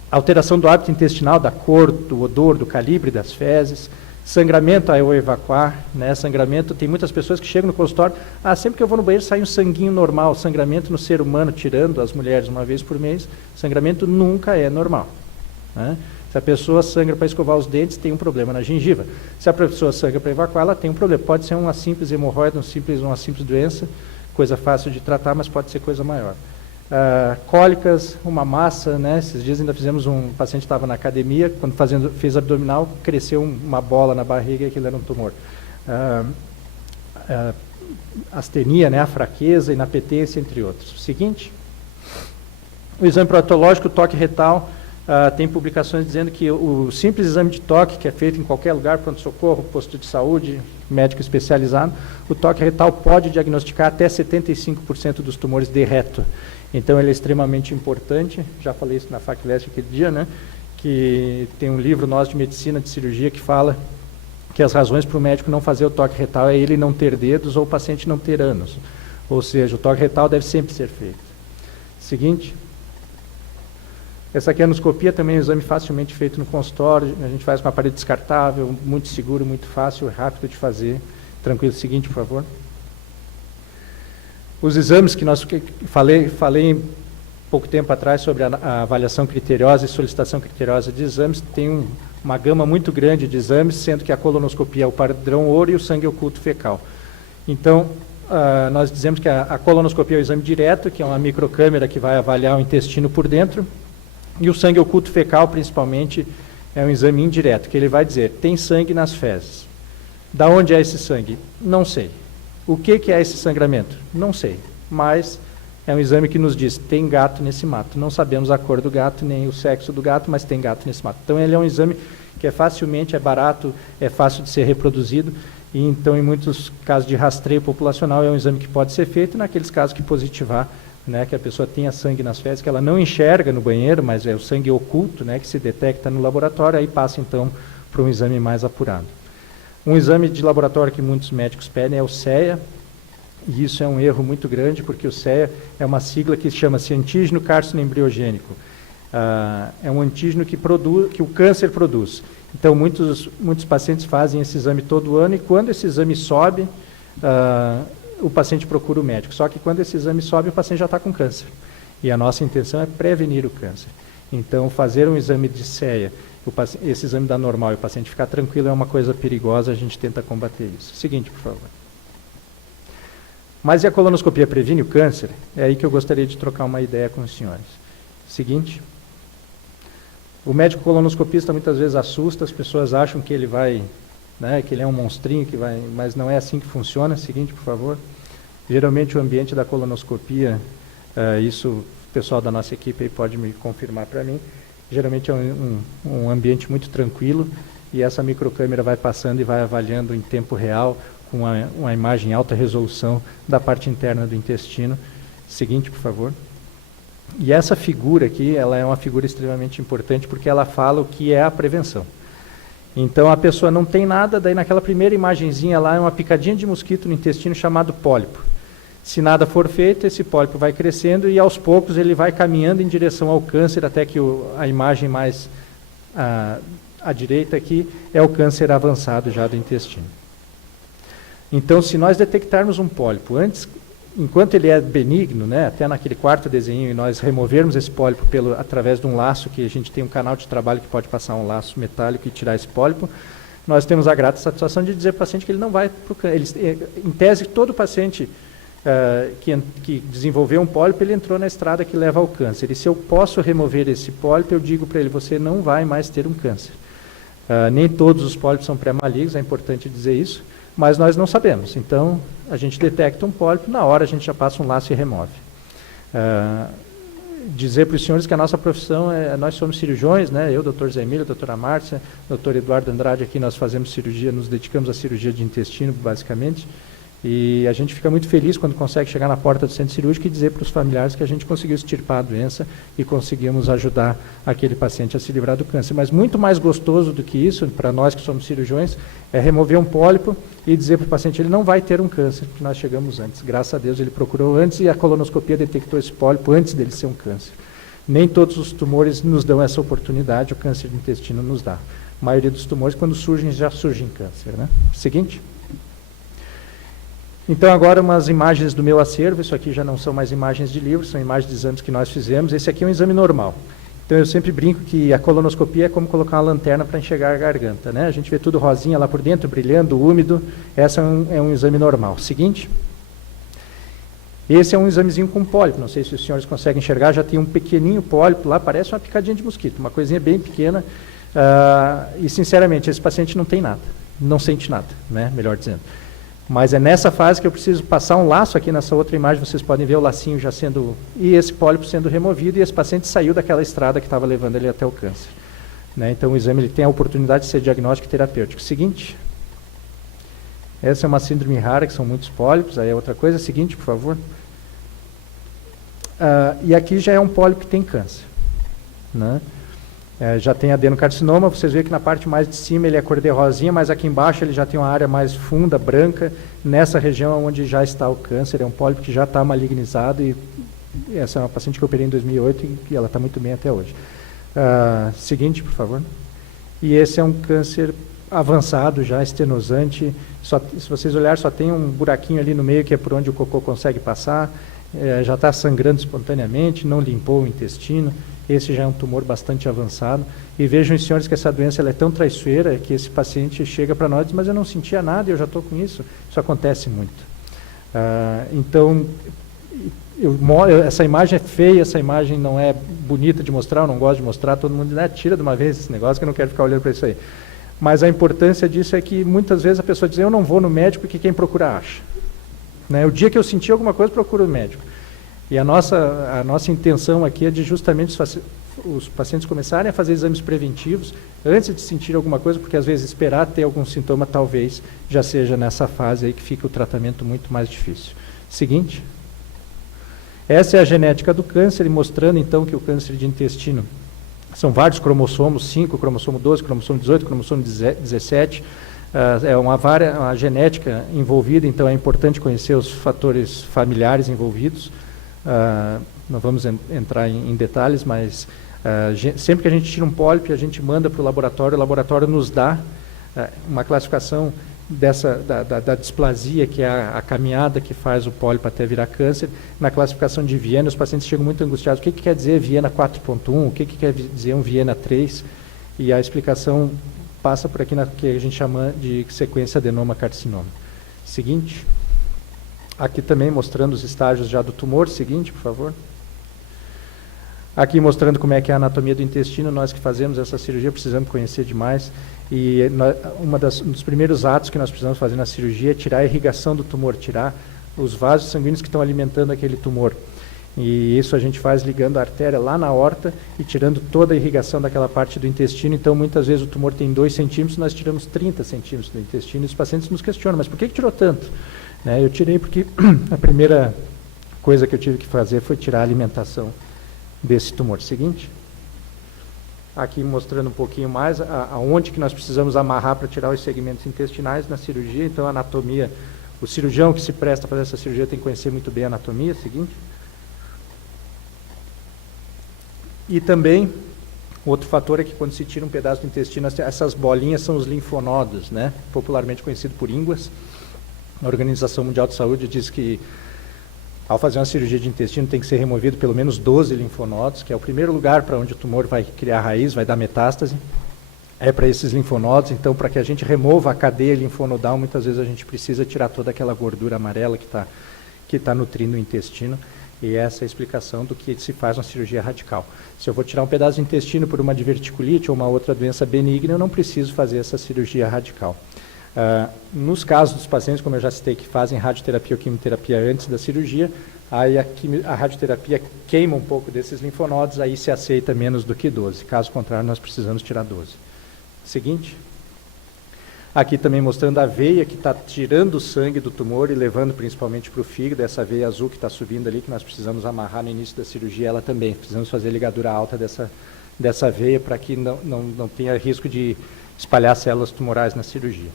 Alteração do hábito intestinal, da cor, do odor, do calibre das fezes. Sangramento ao evacuar, né? Sangramento, tem muitas pessoas que chegam no consultório, sempre que eu vou no banheiro sai um sanguinho normal. Sangramento no ser humano, tirando as mulheres uma vez por mês, sangramento nunca é normal, né? Se a pessoa sangra para escovar os dentes, tem um problema na gengiva. Se a pessoa sangra para evacuar, ela tem um problema. Pode ser uma simples hemorroida, uma simples doença, coisa fácil de tratar, mas pode ser coisa maior. Cólicas, uma massa, né? Esses dias ainda fizemos um paciente estava na academia, quando fez abdominal, cresceu uma bola na barriga e aquilo era um tumor. Astenia, né? A fraqueza, inapetência, entre outros. Seguinte, o exame proctológico, o toque retal, tem publicações dizendo que o simples exame de toque, que é feito em qualquer lugar, pronto-socorro, posto de saúde, médico especializado, o toque retal pode diagnosticar até 75% dos tumores de reto. Então, ele é extremamente importante. Já falei isso na FACVEST aquele dia, né? Que tem um livro nosso de medicina, de cirurgia, que fala que as razões para o médico não fazer o toque retal é ele não ter dedos ou o paciente não ter ânus. Ou seja, o toque retal deve sempre ser feito. Seguinte. Essa aqui é a anoscopia, também é um exame facilmente feito no consultório. A gente faz com aparelho descartável, muito seguro, muito fácil, rápido de fazer. Tranquilo. Seguinte, por favor. Os exames que nós falei pouco tempo atrás sobre a avaliação criteriosa e solicitação criteriosa de exames, tem uma gama muito grande de exames, sendo que a colonoscopia é o padrão ouro e o sangue oculto fecal. Então, nós dizemos que a colonoscopia é o exame direto, que é uma microcâmera que vai avaliar o intestino por dentro, e o sangue oculto fecal, principalmente, é um exame indireto, que ele vai dizer, tem sangue nas fezes. Da onde é esse sangue? Não sei. O que é esse sangramento? Não sei, mas é um exame que nos diz, tem gato nesse mato. Não sabemos a cor do gato, nem o sexo do gato, mas tem gato nesse mato. Então, ele é um exame que é barato, é fácil de ser reproduzido, e então, em muitos casos de rastreio populacional, é um exame que pode ser feito, naqueles casos que positivar, né, que a pessoa tenha sangue nas fezes, que ela não enxerga no banheiro, mas é o sangue oculto, né, que se detecta no laboratório, aí passa, então, para um exame mais apurado. Um exame de laboratório que muitos médicos pedem é o CEA, e isso é um erro muito grande, porque o CEA é uma sigla que chama-se antígeno carcinoembriogênico. É um antígeno que o câncer produz. Então, muitos pacientes fazem esse exame todo ano, e quando esse exame sobe, o paciente procura o médico. Só que quando esse exame sobe, o paciente já está com câncer. E a nossa intenção é prevenir o câncer. Então, fazer um exame de CEA, esse exame dá normal e o paciente ficar tranquilo é uma coisa perigosa, a gente tenta combater isso. Seguinte, por favor. Mas e a colonoscopia previne o câncer? É aí que eu gostaria de trocar uma ideia com os senhores. Seguinte. O médico colonoscopista muitas vezes assusta, as pessoas acham que ele vai, né, que ele é um monstrinho, mas não é assim que funciona. Seguinte, por favor. Geralmente o ambiente da colonoscopia, isso o pessoal da nossa equipe aí pode me confirmar para mim, geralmente é um ambiente muito tranquilo, e essa microcâmera vai passando e vai avaliando em tempo real, com uma imagem em alta resolução da parte interna do intestino. Seguinte, por favor. E essa figura aqui, ela é uma figura extremamente importante, porque ela fala o que é a prevenção. Então, a pessoa não tem nada, daí naquela primeira imagenzinha lá, é uma picadinha de mosquito no intestino chamado pólipo. Se nada for feito, esse pólipo vai crescendo e aos poucos ele vai caminhando em direção ao câncer, até que a imagem mais à direita aqui é o câncer avançado já do intestino. Então, se nós detectarmos um pólipo antes, enquanto ele é benigno, né, até naquele quarto desenho, e nós removermos esse pólipo através de um laço, que a gente tem um canal de trabalho que pode passar um laço metálico e tirar esse pólipo, nós temos a grata satisfação de dizer para o paciente que ele não vai para o câncer. Em tese, todo paciente que desenvolveu um pólipo, ele entrou na estrada que leva ao câncer. E se eu posso remover esse pólipo, eu digo para ele, você não vai mais ter um câncer. Nem todos os pólipos são pré-malignos, é importante dizer isso, mas nós não sabemos. Então, a gente detecta um pólipo, na hora a gente já passa um laço e remove. Dizer para os senhores que a nossa profissão, nós somos cirurgiões, né? Eu, doutor Zé Emílio, doutora Márcia, doutor Eduardo Andrade, aqui nós fazemos cirurgia, nos dedicamos à cirurgia de intestino, basicamente, e a gente fica muito feliz quando consegue chegar na porta do centro cirúrgico e dizer para os familiares que a gente conseguiu extirpar a doença e conseguimos ajudar aquele paciente a se livrar do câncer. Mas muito mais gostoso do que isso, para nós que somos cirurgiões, é remover um pólipo e dizer para o paciente, ele não vai ter um câncer, porque nós chegamos antes. Graças a Deus ele procurou antes e a colonoscopia detectou esse pólipo antes dele ser um câncer. Nem todos os tumores nos dão essa oportunidade, o câncer de intestino nos dá. A maioria dos tumores, quando surgem, já surgem câncer, né? Seguinte. Então, agora umas imagens do meu acervo. Isso aqui já não são mais imagens de livro, são imagens de exames que nós fizemos. Esse aqui é um exame normal. Então, eu sempre brinco que a colonoscopia é como colocar uma lanterna para enxergar a garganta, né? A gente vê tudo rosinha lá por dentro, brilhando, úmido. Esse é um exame normal. Seguinte. Esse é um examezinho com pólipo. Não sei se os senhores conseguem enxergar. Já tem um pequenininho pólipo lá, parece uma picadinha de mosquito. Uma coisinha bem pequena. E, sinceramente, esse paciente não tem nada. Não sente nada, né? Melhor dizendo. Mas é nessa fase que eu preciso passar um laço. Aqui nessa outra imagem vocês podem ver o lacinho já sendo, e esse pólipo sendo removido, e esse paciente saiu daquela estrada que estava levando ele até o câncer. Né? Então o exame ele tem a oportunidade de ser diagnóstico e terapêutico. Seguinte. Essa é uma síndrome rara, que são muitos pólipos. Aí é outra coisa. Seguinte, por favor. E aqui já é um pólipo que tem câncer. Né? Já tem adenocarcinoma, vocês veem que na parte mais de cima ele é cor de rosinha, mas aqui embaixo ele já tem uma área mais funda, branca, nessa região onde já está o câncer. É um pólipo que já está malignizado, e essa é uma paciente que eu operei em 2008 e ela está muito bem até hoje. Seguinte, por favor. E esse é um câncer avançado, já estenosante. Se vocês olharem, só tem um buraquinho ali no meio, que é por onde o cocô consegue passar. Já está sangrando espontaneamente, não limpou o intestino. Esse já é um tumor bastante avançado. E vejam, senhores, que essa doença ela é tão traiçoeira que esse paciente chega para nós e diz, mas eu não sentia nada e eu já estou com isso. Isso acontece muito. Então, essa imagem é feia, essa imagem não é bonita de mostrar, eu não gosto de mostrar, todo mundo diz, tira de uma vez esse negócio que eu não quero ficar olhando para isso aí. Mas a importância disso é que muitas vezes a pessoa diz, eu não vou no médico porque quem procura acha. Né? O dia que eu sentir alguma coisa, procuro o médico. E a nossa intenção aqui é de justamente os pacientes começarem a fazer exames preventivos antes de sentir alguma coisa, porque às vezes esperar ter algum sintoma talvez já seja nessa fase aí que fica o tratamento muito mais difícil. Seguinte. Essa é a genética do câncer, mostrando então que o câncer de intestino são vários cromossomos, 5, cromossomo 12, cromossomo 18, cromossomo 17, é uma genética envolvida, então é importante conhecer os fatores familiares envolvidos. Não vamos entrar em detalhes, mas sempre que a gente tira um pólipo, a gente manda para o laboratório nos dá uma classificação da displasia, que é a caminhada que faz o pólipo até virar câncer. Na classificação de Viena, os pacientes chegam muito angustiados. O que quer dizer Viena 4.1? O que quer dizer um Viena 3? E a explicação passa por aqui, que a gente chama de sequência adenoma-carcinoma. Seguinte. Aqui também mostrando os estágios já do tumor. Seguinte, por favor. Aqui mostrando como é que é a anatomia do intestino. Nós que fazemos essa cirurgia precisamos conhecer demais. E um dos primeiros atos que nós precisamos fazer na cirurgia é tirar a irrigação do tumor, tirar os vasos sanguíneos que estão alimentando aquele tumor. E isso a gente faz ligando a artéria lá na aorta e tirando toda a irrigação daquela parte do intestino. Então, muitas vezes o tumor tem 2 centímetros, nós tiramos 30 centímetros do intestino. E os pacientes nos questionam, mas por que tirou tanto? Eu tirei porque a primeira coisa que eu tive que fazer foi tirar a alimentação desse tumor. Seguinte. Aqui mostrando um pouquinho mais aonde que nós precisamos amarrar para tirar os segmentos intestinais na cirurgia. Então, a anatomia O cirurgião que se presta a fazer essa cirurgia tem que conhecer muito bem a anatomia, seguinte. E também, outro fator é que quando se tira um pedaço do intestino, essas bolinhas são os linfonodos, né? Popularmente conhecido por ínguas. A Organização Mundial de Saúde diz que ao fazer uma cirurgia de intestino tem que ser removido pelo menos 12 linfonodos, que é o primeiro lugar para onde o tumor vai criar raiz, vai dar metástase. É para esses linfonodos, então para que a gente remova a cadeia linfonodal, muitas vezes a gente precisa tirar toda aquela gordura amarela que tá nutrindo o intestino, e essa é a explicação do que se faz uma cirurgia radical. Se eu vou tirar um pedaço do intestino por uma diverticulite ou uma outra doença benigna, eu não preciso fazer essa cirurgia radical. Nos casos dos pacientes, como eu já citei, que fazem radioterapia ou quimioterapia antes da cirurgia, aí a radioterapia queima um pouco desses linfonodos, aí se aceita menos do que 12. Caso contrário, nós precisamos tirar 12. Seguinte. Aqui também mostrando a veia que está tirando o sangue do tumor e levando principalmente para o fígado, essa veia azul que está subindo ali, que nós precisamos amarrar no início da cirurgia, ela também. Precisamos fazer ligadura alta dessa veia para que não tenha risco de espalhar células tumorais na cirurgia.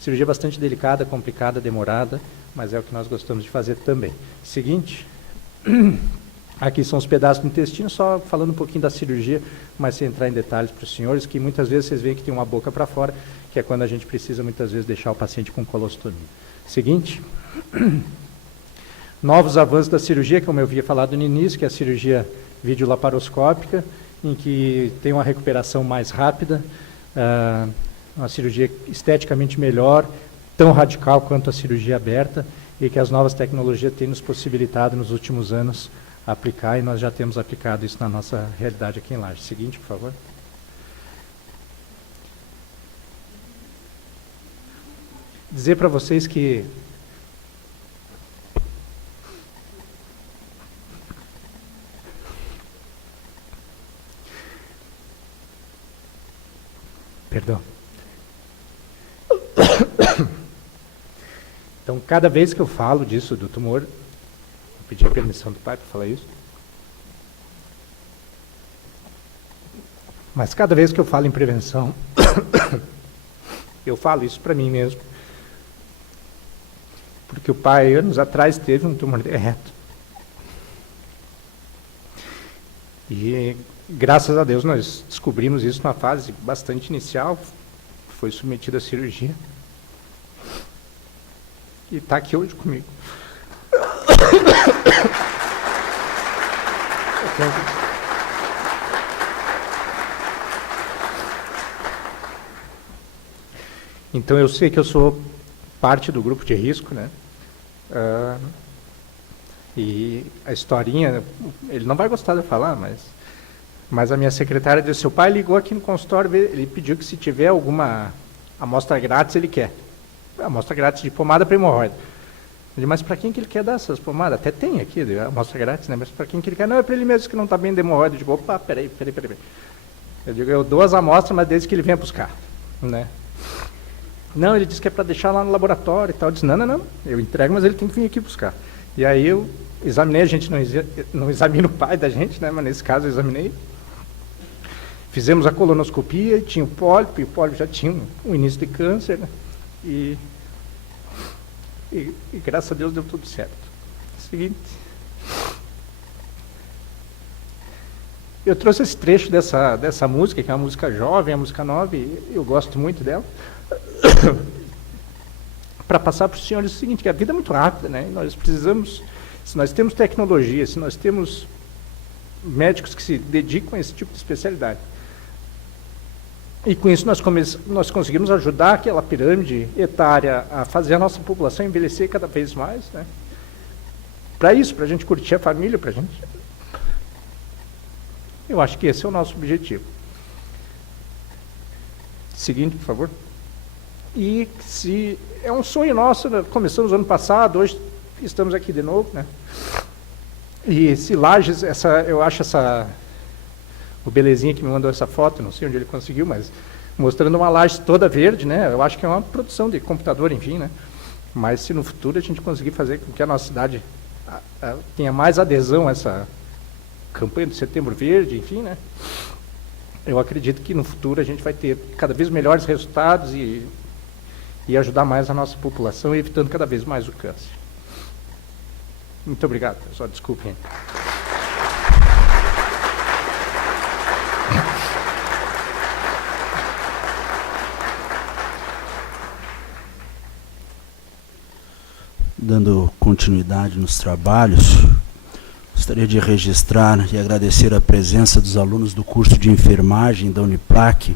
Cirurgia bastante delicada, complicada, demorada, mas é o que nós gostamos de fazer também. Seguinte. Aqui são os pedaços do intestino, só falando um pouquinho da cirurgia, mas sem entrar em detalhes para os senhores, que muitas vezes vocês veem que tem uma boca para fora, que é quando a gente precisa muitas vezes deixar o paciente com colostomia. Seguinte. Novos avanços da cirurgia, como eu havia falado no início, que é a cirurgia videolaparoscópica, em que tem uma recuperação mais rápida, uma cirurgia esteticamente melhor, tão radical quanto a cirurgia aberta, e que as novas tecnologias têm nos possibilitado nos últimos anos aplicar, e nós já temos aplicado isso na nossa realidade aqui em Lages. Seguinte, por favor. Dizer para vocês que perdão. Então, cada vez que eu falo disso, do tumor, vou pedir permissão do pai para falar isso. Mas cada vez que eu falo em prevenção, eu falo isso para mim mesmo. Porque o pai, anos atrás, teve um tumor de reto. E, graças a Deus, nós descobrimos isso numa fase bastante inicial, foi submetido à cirurgia. E está aqui hoje comigo. Então eu sei que eu sou parte do grupo de risco, né? E a historinha, ele não vai gostar de eu falar, mas a minha secretária disse: seu pai ligou aqui no consultório, ele pediu que se tiver alguma amostra grátis, ele quer. Amostra grátis de pomada para hemorroida. Eu digo, mas para quem que ele quer dar essas pomadas? Até tem aqui, a amostra grátis, né? Mas para quem que ele quer? Não, é para ele mesmo que não está bem de hemorroida. Eu digo, opa, peraí. Eu digo, eu dou as amostras, mas desde que ele venha buscar, né? Não, ele disse que é para deixar lá no laboratório e tal. Eu disse, não, eu entrego, mas ele tem que vir aqui buscar. E aí eu examinei, a gente não examina o pai da gente, né? Mas nesse caso eu examinei. Fizemos a colonoscopia, tinha o pólipo, e o pólipo já tinha um início de câncer, né? E graças a Deus deu tudo certo. Seguinte. Eu trouxe esse trecho dessa música, que é uma música jovem, uma música nova, e eu gosto muito dela, para passar para os senhores o seguinte, que a vida é muito rápida, né? E nós precisamos, se nós temos tecnologia, se nós temos médicos que se dedicam a esse tipo de especialidade, e com isso nós conseguimos ajudar aquela pirâmide etária a fazer a nossa população envelhecer cada vez mais, né? Para isso, para a gente curtir a família, para a gente... Eu acho que esse é o nosso objetivo. Seguinte, por favor. E se é um sonho nosso, né? Começamos ano passado, hoje estamos aqui de novo, né? E se Lages, eu acho o Belezinha que me mandou essa foto, não sei onde ele conseguiu, mas mostrando uma Lages toda verde, né? Eu acho que é uma produção de computador, enfim, né? Mas se no futuro a gente conseguir fazer com que a nossa cidade tenha mais adesão a essa campanha do Setembro Verde, enfim, né? Eu acredito que no futuro a gente vai ter cada vez melhores resultados e e ajudar mais a nossa população, evitando cada vez mais o câncer. Muito obrigado, pessoal. Desculpem. Dando continuidade nos trabalhos, gostaria de registrar e agradecer a presença dos alunos do curso de enfermagem da Uniplac,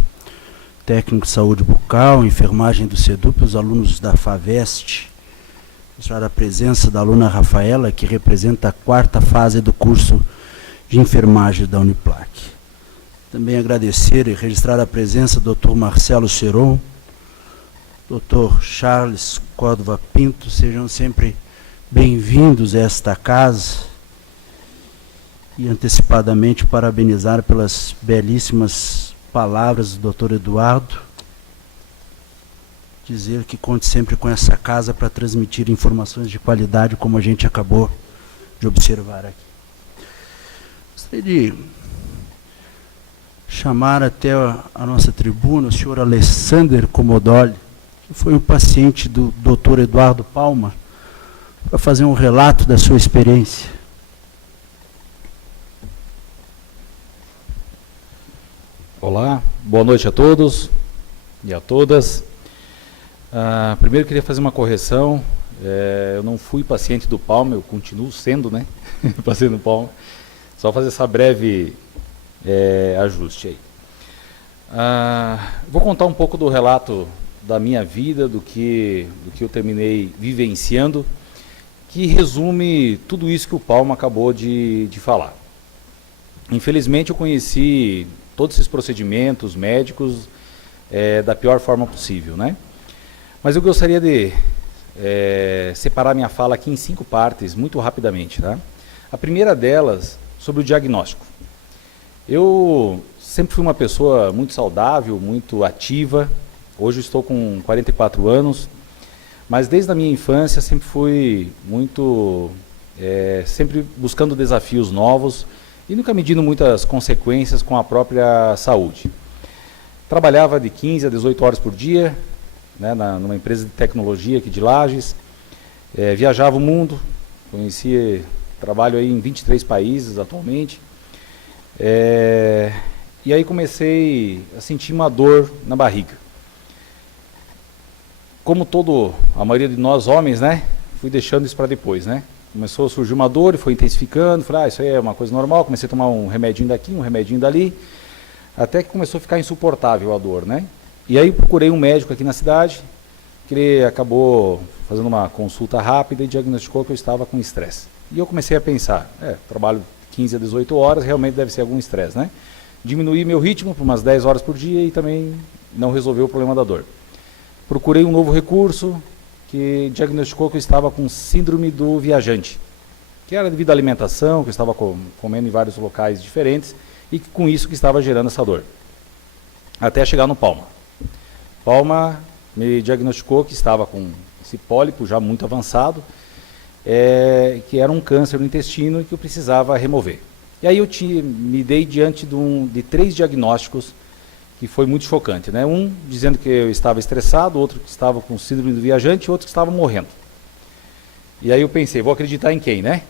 técnico de saúde bucal, enfermagem do SEDUP, os alunos da FAVEST. Registrar a presença da aluna Rafaela, que representa a 4ª fase do curso de enfermagem da Uniplac. Também agradecer e registrar a presença do Dr. Marcelo Cheron, Dr. Charles Córdova Pinto. Sejam sempre bem-vindos a esta casa, e antecipadamente parabenizar pelas belíssimas palavras do Dr. Eduardo, dizer que conte sempre com essa casa para transmitir informações de qualidade, como a gente acabou de observar aqui. Gostaria de chamar até a nossa tribuna o senhor Alessander Comodoli, que foi um paciente do Dr. Eduardo Palma, para fazer um relato da sua experiência. Olá, boa noite a todos e a todas. Primeiro queria fazer uma correção. Eu não fui paciente do Palma, eu continuo sendo, né? Paciente do Palma. Só fazer essa breve ajuste aí. Vou contar um pouco do relato da minha vida, do que eu terminei vivenciando, que resume tudo isso que o Palma acabou de falar. Infelizmente eu conheci todos esses procedimentos médicos da pior forma possível, né? Mas eu gostaria de separar minha fala aqui em 5 partes, muito rapidamente, tá? A primeira delas, sobre o diagnóstico. Eu sempre fui uma pessoa muito saudável, muito ativa. Hoje estou com 44 anos, mas desde a minha infância sempre fui muito, sempre buscando desafios novos e nunca medindo muitas consequências com a própria saúde. Trabalhava de 15 a 18 horas por dia, né, numa empresa de tecnologia aqui de Lages, viajava o mundo, trabalho aí em 23 países atualmente, e aí comecei a sentir uma dor na barriga. Como a maioria de nós homens, né, fui deixando isso para depois, né? Começou a surgir uma dor e foi intensificando, falei, isso aí é uma coisa normal, comecei a tomar um remedinho daqui, um remedinho dali, até que começou a ficar insuportável a dor, né? E aí procurei um médico aqui na cidade, que ele acabou fazendo uma consulta rápida e diagnosticou que eu estava com estresse. E eu comecei a pensar, trabalho 15 a 18 horas, realmente deve ser algum estresse, né? Diminuí meu ritmo para umas 10 horas por dia e também não resolveu o problema da dor. Procurei um novo recurso que diagnosticou que eu estava com síndrome do viajante, que era devido à alimentação, que eu estava comendo em vários locais diferentes e que com isso que estava gerando essa dor. Até chegar no Palma. Palma me diagnosticou que estava com esse pólipo já muito avançado, que era um câncer no intestino e que eu precisava remover. E aí eu me dei diante de 3 diagnósticos que foi muito chocante, né? Um dizendo que eu estava estressado, outro que estava com síndrome do viajante e outro que estava morrendo. E aí eu pensei, vou acreditar em quem, né?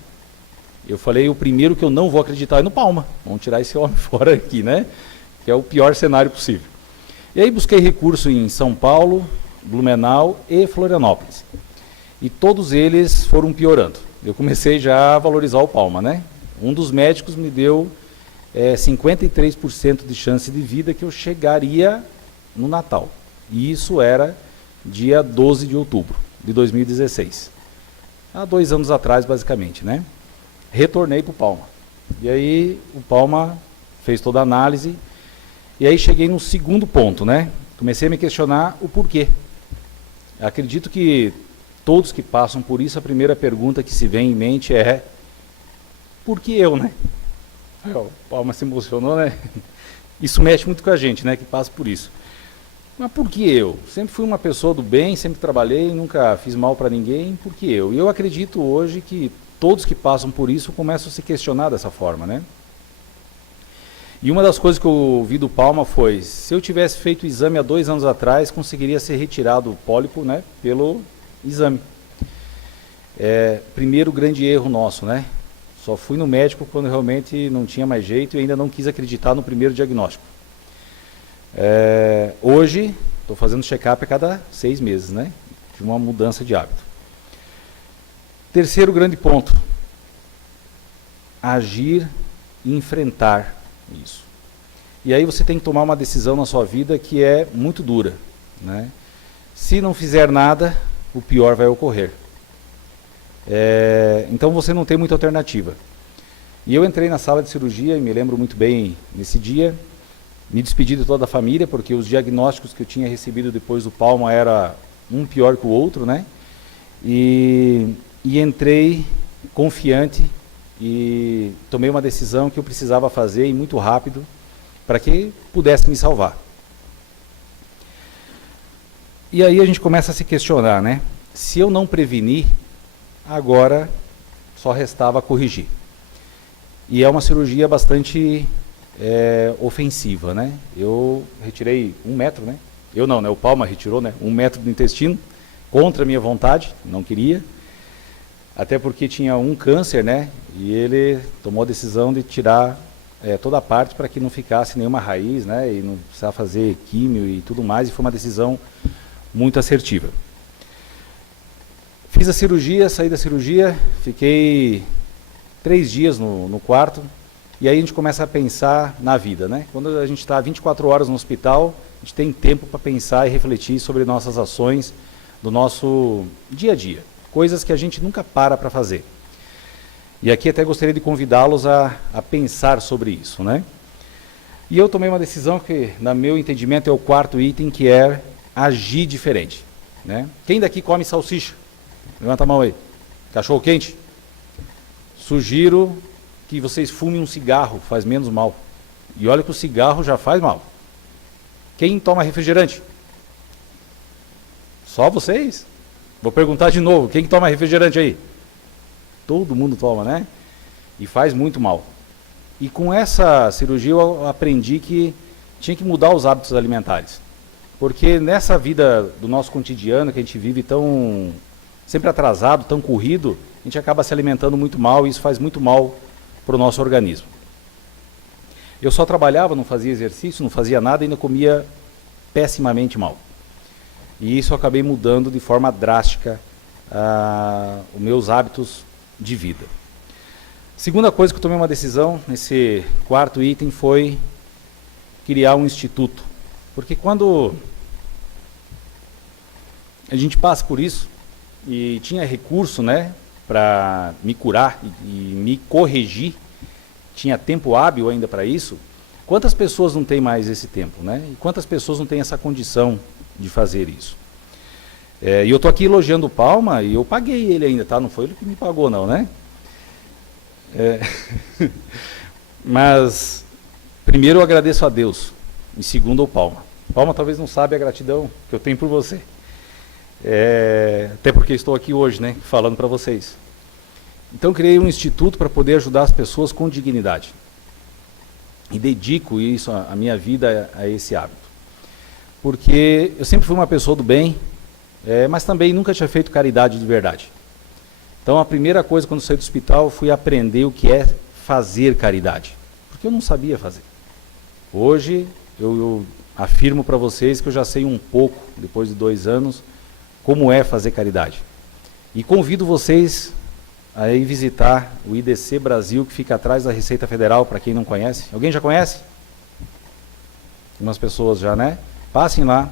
Eu falei, o primeiro que eu não vou acreditar é no Palma. Vamos tirar esse homem fora aqui, né? Que é o pior cenário possível. E aí busquei recurso em São Paulo, Blumenau e Florianópolis. E todos eles foram piorando. Eu comecei já a valorizar o Palma, né? Um dos médicos me deu 53% de chance de vida que eu chegaria no Natal. E isso era dia 12 de outubro de 2016. Há 2 anos atrás, basicamente, né? Retornei para o Palma. E aí o Palma fez toda a análise. E aí cheguei no segundo ponto, né? Comecei a me questionar o porquê. Acredito que todos que passam por isso, a primeira pergunta que se vem em mente é: por que eu, né? O Palma se emocionou, né? Isso mexe muito com a gente, né? Que passa por isso. Mas por que eu? Sempre fui uma pessoa do bem, sempre trabalhei, nunca fiz mal para ninguém, por que eu? E eu acredito hoje que todos que passam por isso começam a se questionar dessa forma, né? E uma das coisas que eu ouvi do Palma foi, se eu tivesse feito o exame há 2 anos atrás, conseguiria ser retirado o pólipo, né, pelo exame. Primeiro grande erro nosso, né? Só fui no médico quando realmente não tinha mais jeito e ainda não quis acreditar no primeiro diagnóstico. Hoje, estou fazendo check-up a cada 6 meses, né? De uma mudança de hábito. Terceiro grande ponto. Agir e enfrentar isso. E aí você tem que tomar uma decisão na sua vida que é muito dura, né? Se não fizer nada, o pior vai ocorrer. Então você não tem muita alternativa. E eu entrei na sala de cirurgia, e me lembro muito bem nesse dia, me despedi de toda a família, porque os diagnósticos que eu tinha recebido depois do Palma era um pior que o outro, né? E entrei confiante e tomei uma decisão que eu precisava fazer e muito rápido para que pudesse me salvar. E aí a gente começa a se questionar, né? Se eu não prevenir, agora só restava corrigir. E é uma cirurgia bastante ofensiva, né? Eu retirei 1 metro, né? Eu não, né? O Palma retirou, né? 1 metro do intestino, contra a minha vontade, não queria. Até porque tinha um câncer, né? E ele tomou a decisão de tirar toda a parte para que não ficasse nenhuma raiz, né? E não precisava fazer químio e tudo mais. E foi uma decisão muito assertiva. Fiz a cirurgia, saí da cirurgia, fiquei 3 dias no quarto. E aí a gente começa a pensar na vida, né? Quando a gente está 24 horas no hospital, a gente tem tempo para pensar e refletir sobre nossas ações do nosso dia a dia. Coisas que a gente nunca para fazer. E aqui até gostaria de convidá-los a pensar sobre isso, né? E eu tomei uma decisão que, no meu entendimento, é o 4º item, que é agir diferente, né? Quem daqui come salsicha? Levanta a mão aí. Cachorro quente? Sugiro que vocês fumem um cigarro, faz menos mal. E olha que o cigarro já faz mal. Quem toma refrigerante? Só vocês? Vou perguntar de novo, quem toma refrigerante aí? Todo mundo toma, né? E faz muito mal. E com essa cirurgia eu aprendi que tinha que mudar os hábitos alimentares. Porque nessa vida do nosso cotidiano, que a gente vive tão sempre atrasado, tão corrido, a gente acaba se alimentando muito mal e isso faz muito mal para o nosso organismo. Eu só trabalhava, não fazia exercício, não fazia nada e ainda comia pessimamente mal. E isso eu acabei mudando de forma drástica os meus hábitos de vida. Segunda coisa que eu tomei uma decisão, nesse 4º item, foi criar um instituto. Porque quando a gente passa por isso, e tinha recurso, né, para me curar e me corrigir, tinha tempo hábil ainda para isso, quantas pessoas não têm mais esse tempo, né? E quantas pessoas não têm essa condição de fazer isso? E eu estou aqui elogiando o Palma e eu paguei ele ainda, tá? Não foi ele que me pagou não, né? Mas, primeiro eu agradeço a Deus, e segundo o Palma. Palma talvez não sabe a gratidão que eu tenho por você. Até porque estou aqui hoje, né, falando para vocês. Então criei um instituto para poder ajudar as pessoas com dignidade. E dedico isso, a minha vida, a esse hábito. Porque eu sempre fui uma pessoa do bem, mas também nunca tinha feito caridade de verdade. Então a primeira coisa quando saí do hospital fui aprender o que é fazer caridade. Porque eu não sabia fazer. Hoje eu afirmo para vocês que eu já sei um pouco, depois de 2 anos, como é fazer caridade. E convido vocês a ir visitar o IDC Brasil, que fica atrás da Receita Federal, para quem não conhece. Alguém já conhece? Umas pessoas já, né? Passem lá.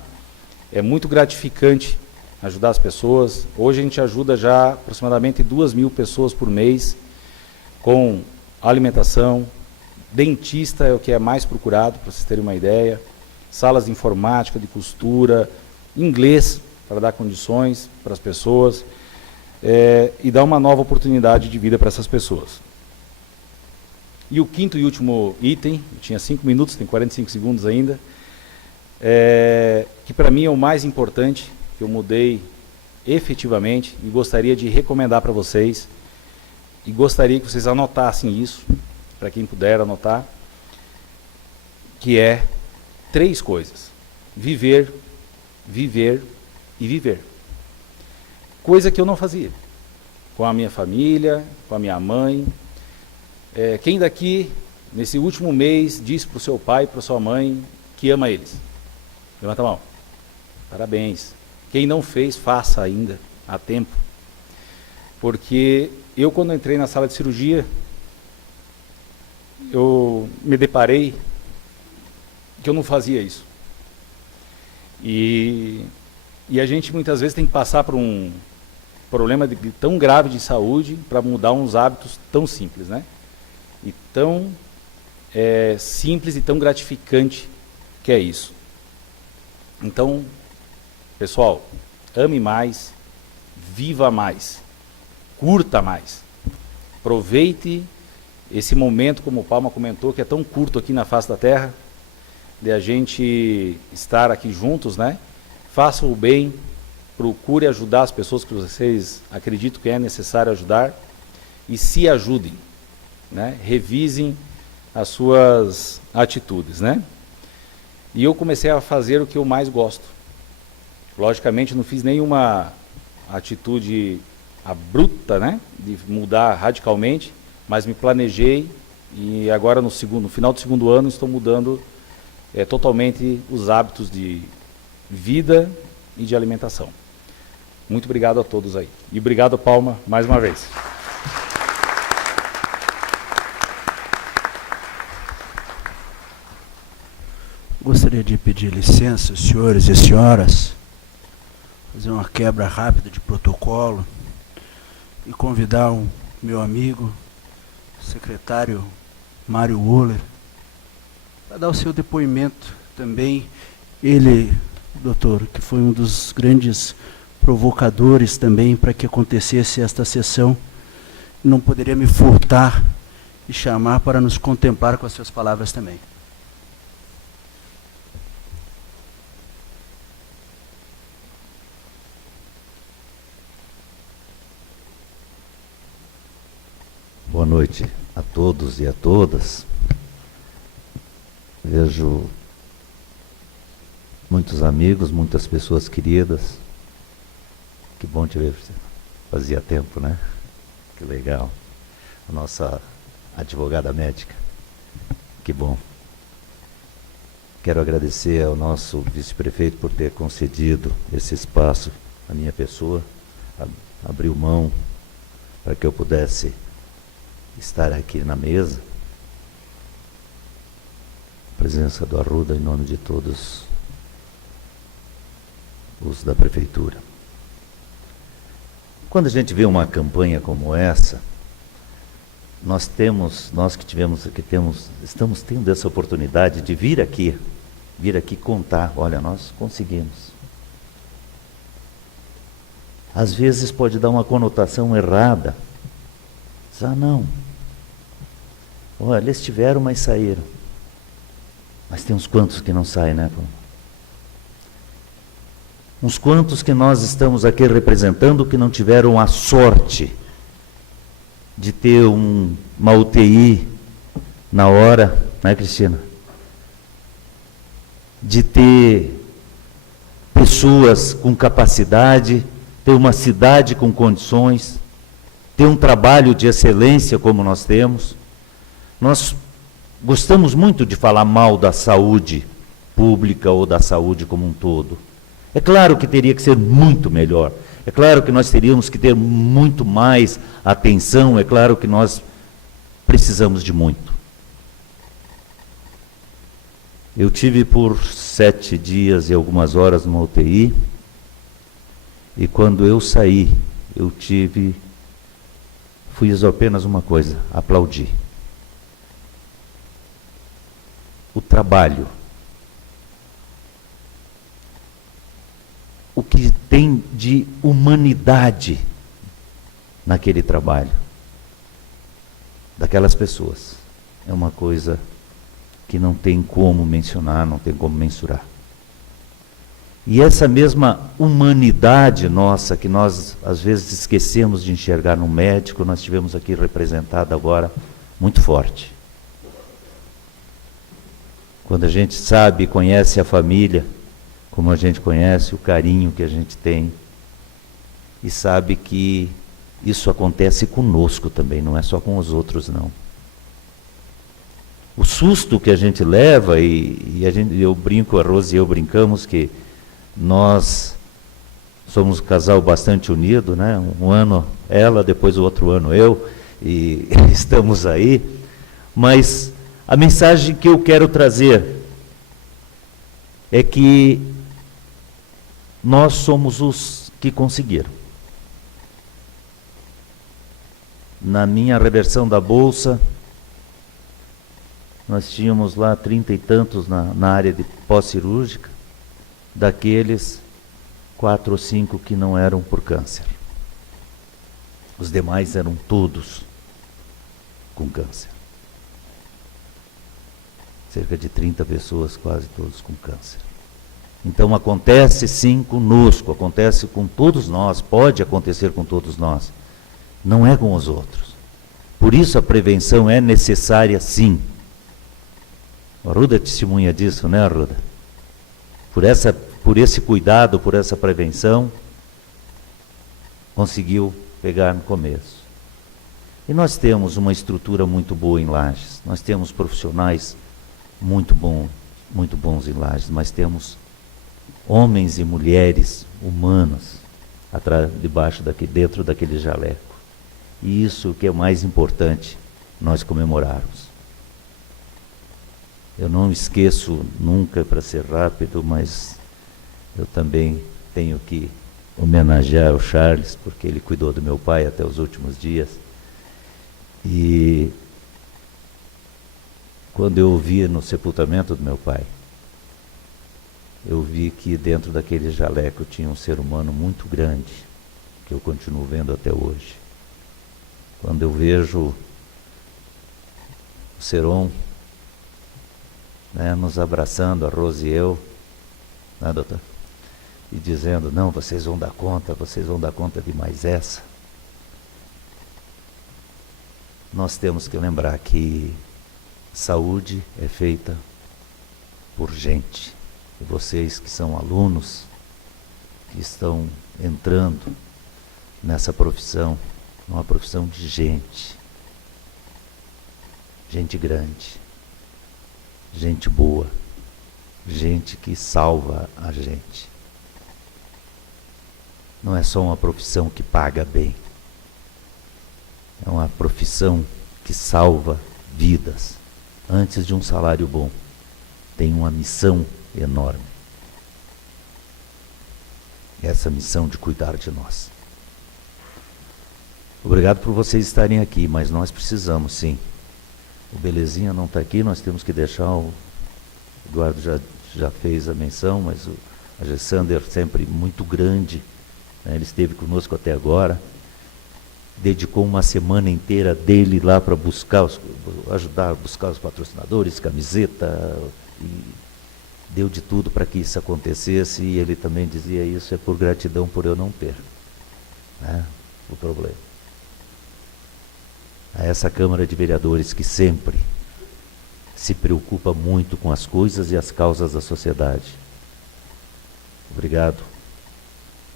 É muito gratificante ajudar as pessoas. Hoje a gente ajuda já aproximadamente 2.000 pessoas por mês com alimentação. Dentista é o que é mais procurado, para vocês terem uma ideia. Salas de informática, de costura, inglês, para dar condições para as pessoas. E dar uma nova oportunidade de vida para essas pessoas. E o 5º e último item, eu tinha 5 minutos, tem 45 segundos ainda, que para mim é o mais importante, que eu mudei efetivamente e gostaria de recomendar para vocês, e gostaria que vocês anotassem isso, para quem puder anotar, que é 3 coisas: viver, viver e viver. Coisa que eu não fazia com a minha família, com a minha mãe. Quem daqui, nesse último mês, disse para o seu pai, para a sua mãe, que ama eles? Levanta a mão. Parabéns. Quem não fez, faça ainda, há tempo. Porque eu, quando entrei na sala de cirurgia, eu me deparei que eu não fazia isso. E a gente muitas vezes tem que passar por um problema tão grave de saúde para mudar uns hábitos tão simples, né? E tão simples e tão gratificante que é isso. Então, pessoal, ame mais, viva mais, curta mais. Aproveite esse momento, como o Palma comentou, que é tão curto aqui na face da Terra, de a gente estar aqui juntos, né? Faça o bem, procure ajudar as pessoas que vocês acreditam que é necessário ajudar e se ajudem, né? Revisem as suas atitudes, né? E eu comecei a fazer o que eu mais gosto. Logicamente, não fiz nenhuma atitude abrupta, né? De mudar radicalmente, mas me planejei e agora no final do segundo ano estou mudando totalmente os hábitos de vida e de alimentação. Muito obrigado a todos aí. E obrigado, Palma, mais uma vez. Gostaria de pedir licença, senhores e senhoras, fazer uma quebra rápida de protocolo e convidar o meu amigo, o secretário Mário Wohler, para dar o seu depoimento também. Ele, doutor, que foi um dos grandes provocadores também para que acontecesse esta sessão, não poderia me furtar e chamar para nos contemplar com as suas palavras também. Boa noite a todos e a todas. Vejo muitos amigos, muitas pessoas queridas. Que bom te ver, fazia tempo, né? Que legal. A nossa advogada médica. Que bom. Quero agradecer ao nosso vice-prefeito por ter concedido esse espaço à minha pessoa, abriu mão para que eu pudesse estar aqui na mesa. A presença do Arruda em nome de todos os da prefeitura. Quando a gente vê uma campanha como essa, nós estamos tendo essa oportunidade de vir aqui contar, olha, nós conseguimos. Às vezes pode dar uma conotação errada. Não. Olha, eles tiveram, mas saíram. Mas tem uns quantos que não saem, né? Uns quantos que nós estamos aqui representando que não tiveram a sorte de ter uma UTI na hora, né, Cristina? De ter pessoas com capacidade, ter uma cidade com condições, ter um trabalho de excelência como nós temos. Nós gostamos muito de falar mal da saúde pública ou da saúde como um todo. É claro que teria que ser muito melhor. É claro que nós teríamos que ter muito mais atenção. É claro que nós precisamos de muito. Eu tive por 7 dias e algumas horas numa UTI. E quando eu saí, fiz apenas uma coisa: aplaudir. O trabalho. O que tem de humanidade naquele trabalho daquelas pessoas é uma coisa que não tem como mencionar, não tem como mensurar. E essa mesma humanidade nossa, que nós às vezes esquecemos de enxergar no médico, nós tivemos aqui representada agora muito forte. quando a gente sabe, conhece a família, como a gente conhece, o carinho que a gente tem, e sabe que isso acontece conosco também, não é só com os outros, não. O susto que a gente leva, eu brinco, a Rose e eu brincamos que nós somos um casal bastante unido, né? Um ano ela, depois o outro ano eu, e estamos aí. Mas a mensagem que eu quero trazer é que nós somos os que conseguiram. Na minha reversão da Bolsa, nós tínhamos lá 30 e tantos na área de pós-cirúrgica, daqueles 4 ou 5 que não eram por câncer. Os demais eram todos com câncer. Cerca de 30 pessoas, quase todos com câncer. Então acontece sim conosco, acontece com todos nós, pode acontecer com todos nós. Não é com os outros. Por isso a prevenção é necessária sim. A Arruda testemunha disso, né, Arruda? Por esse cuidado, por essa prevenção, conseguiu pegar no começo. E nós temos uma estrutura muito boa em Lages. Nós temos profissionais muito bons em Lages, mas temos homens e mulheres humanas dentro daquele jaleco. E isso que é mais importante nós comemorarmos. Eu não esqueço nunca, para ser rápido, mas eu também tenho que homenagear o Charles, porque ele cuidou do meu pai até os últimos dias. E quando eu o vi no sepultamento do meu pai, eu vi que dentro daquele jaleco tinha um ser humano muito grande, que eu continuo vendo até hoje. Quando eu vejo o Seron, né, nos abraçando, a Rose e eu, né, doutor? E dizendo, não, vocês vão dar conta de mais essa. Nós temos que lembrar que saúde é feita por gente. E vocês que são alunos, que estão entrando nessa profissão, uma profissão de gente. Gente grande, gente boa, gente que salva a gente. Não é só uma profissão que paga bem. É uma profissão que salva vidas. Antes de um salário bom, tem uma missão enorme. Essa missão de cuidar de nós. Obrigado por vocês estarem aqui, mas nós precisamos sim. O Belezinha não está aqui, nós temos que deixar o Eduardo já fez a menção, mas a Gessander sempre muito grande, né? Ele esteve conosco até agora, dedicou uma semana inteira dele lá para ajudar a buscar os patrocinadores, camiseta, e deu de tudo para que isso acontecesse, e ele também dizia isso é por gratidão por eu não ter, né, o problema. A essa Câmara de Vereadores que sempre se preocupa muito com as coisas e as causas da sociedade. Obrigado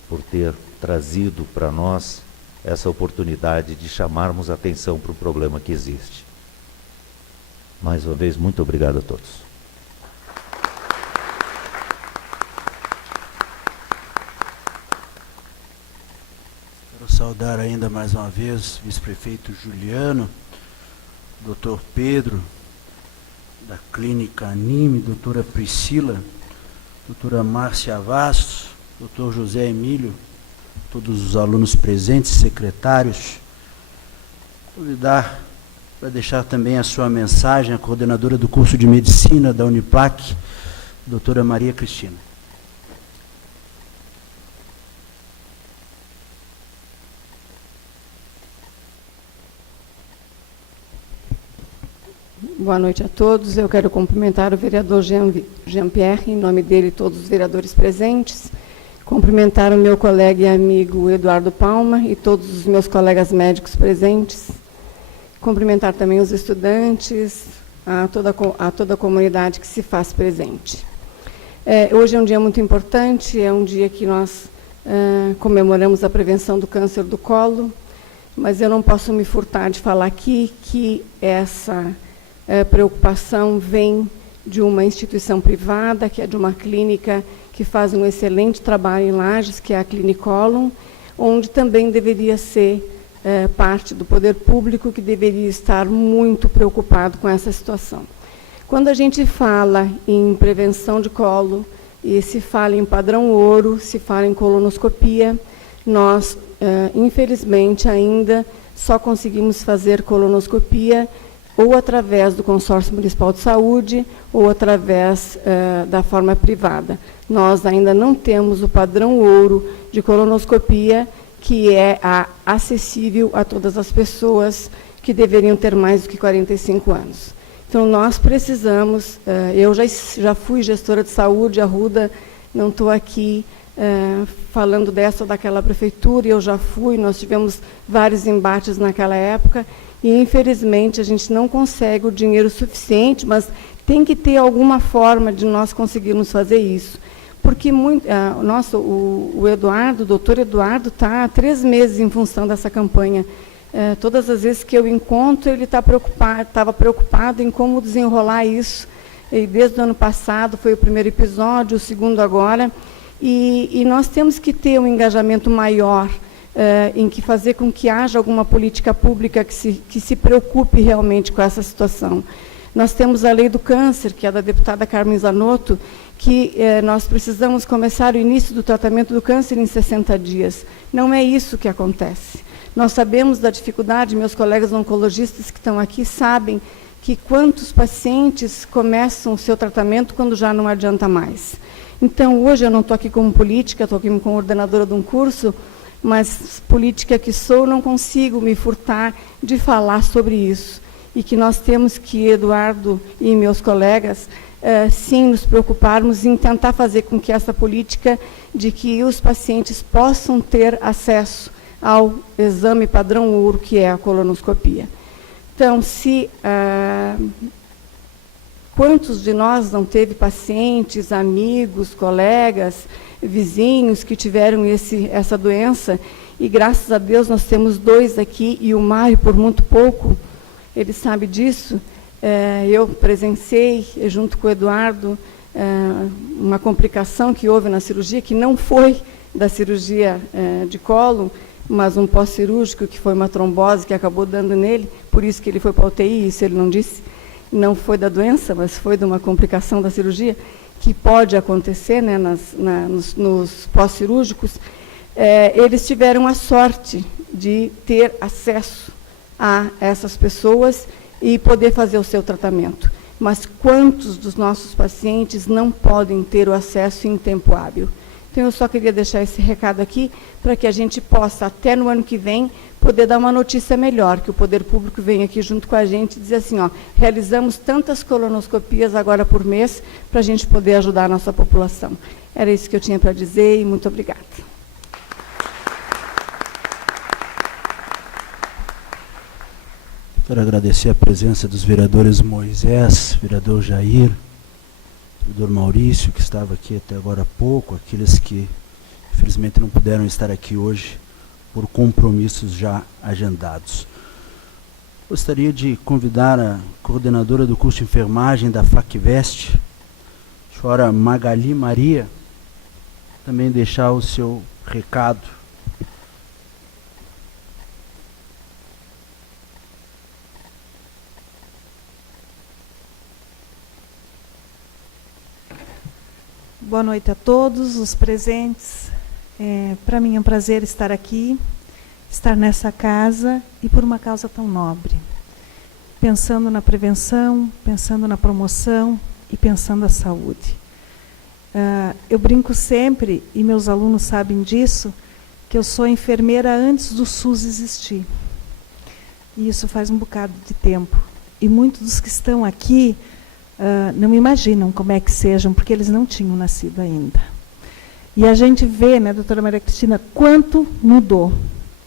por ter trazido para nós essa oportunidade de chamarmos a atenção para o problema que existe. Mais uma vez, muito obrigado a todos. Quero saudar ainda mais uma vez o vice-prefeito Juliano, doutor Pedro, da Clínica Anime, doutora Priscila, doutora Márcia Vastos, doutor José Emílio, todos os alunos presentes, secretários. Convidar para deixar também a sua mensagem a coordenadora do curso de Medicina da Uniplac, doutora Maria Cristina. Boa noite a todos. Eu quero cumprimentar o vereador Jean-Pierre, em nome dele e todos os vereadores presentes. Cumprimentar o meu colega e amigo Eduardo Palma e todos os meus colegas médicos presentes. Cumprimentar também os estudantes, a toda a comunidade que se faz presente. Hoje é um dia muito importante, é um dia que nós comemoramos a prevenção do câncer do colo, mas eu não posso me furtar de falar aqui que essa preocupação vem de uma instituição privada, que é de uma clínica que faz um excelente trabalho em Lages, que é a Clinicolum, onde também deveria ser parte do poder público, que deveria estar muito preocupado com essa situação. Quando a gente fala em prevenção de colo, e se fala em padrão ouro, se fala em colonoscopia, nós, infelizmente, ainda só conseguimos fazer colonoscopia ou através do Consórcio Municipal de Saúde ou através da forma privada. Nós ainda não temos o padrão ouro de colonoscopia, que é acessível a todas as pessoas que deveriam ter mais do que 45 anos. Então, nós precisamos, eu já fui gestora de saúde, Arruda, não estou aqui falando dessa ou daquela prefeitura, eu já fui, nós tivemos vários embates naquela época, e infelizmente a gente não consegue o dinheiro suficiente, mas tem que ter alguma forma de nós conseguirmos fazer isso. Porque o Eduardo, o doutor Eduardo, está há 3 meses em função dessa campanha. Todas as vezes que eu encontro, ele estava preocupado em como desenrolar isso. E desde o ano passado foi o primeiro episódio, o segundo agora. E nós temos que ter um engajamento maior em que fazer com que haja alguma política pública que se preocupe realmente com essa situação. Nós temos a lei do câncer, que é da deputada Carmen Zanotto, que nós precisamos começar o início do tratamento do câncer em 60 dias. Não é isso que acontece. Nós sabemos da dificuldade, meus colegas oncologistas que estão aqui sabem que quantos pacientes começam o seu tratamento quando já não adianta mais. Então, hoje eu não estou aqui como política, estou aqui como coordenadora de um curso, mas política que sou, não consigo me furtar de falar sobre isso. E que nós temos que, Eduardo e meus colegas, sim, nos preocuparmos em tentar fazer com que essa política de que os pacientes possam ter acesso ao exame padrão ouro, que é a colonoscopia. Então, quantos de nós não teve pacientes, amigos, colegas, vizinhos que tiveram essa doença, e graças a Deus nós temos 2 aqui, e o Mário, por muito pouco, ele sabe disso. Eu presenciei, junto com o Eduardo, uma complicação que houve na cirurgia, que não foi da cirurgia de colo, mas um pós-cirúrgico, que foi uma trombose que acabou dando nele, por isso que ele foi para a UTI, isso ele não disse, não foi da doença, mas foi de uma complicação da cirurgia, que pode acontecer, né, nos pós-cirúrgicos. Eles tiveram a sorte de ter acesso a essas pessoas e poder fazer o seu tratamento. Mas quantos dos nossos pacientes não podem ter o acesso em tempo hábil? Então, eu só queria deixar esse recado aqui, para que a gente possa, até no ano que vem, poder dar uma notícia melhor, que o poder público venha aqui junto com a gente e dizer assim, realizamos tantas colonoscopias agora por mês, para a gente poder ajudar a nossa população. Era isso que eu tinha para dizer, e muito obrigada. Quero agradecer a presença dos vereadores Moisés, vereador Jair, vereador Maurício, que estava aqui até agora há pouco, aqueles que, infelizmente, não puderam estar aqui hoje por compromissos já agendados. Gostaria de convidar a coordenadora do curso de enfermagem da FACVEST, a senhora Magali Maria, também deixar o seu recado. Boa noite a todos os presentes. Para mim é um prazer estar aqui, estar nessa casa e por uma causa tão nobre. Pensando na prevenção, pensando na promoção e pensando na saúde. Eu brinco sempre, e meus alunos sabem disso, que eu sou enfermeira antes do SUS existir. E isso faz um bocado de tempo. E muitos dos que estão aqui não imaginam como é que sejam, porque eles não tinham nascido ainda. E a gente vê, né, doutora Maria Cristina, quanto mudou,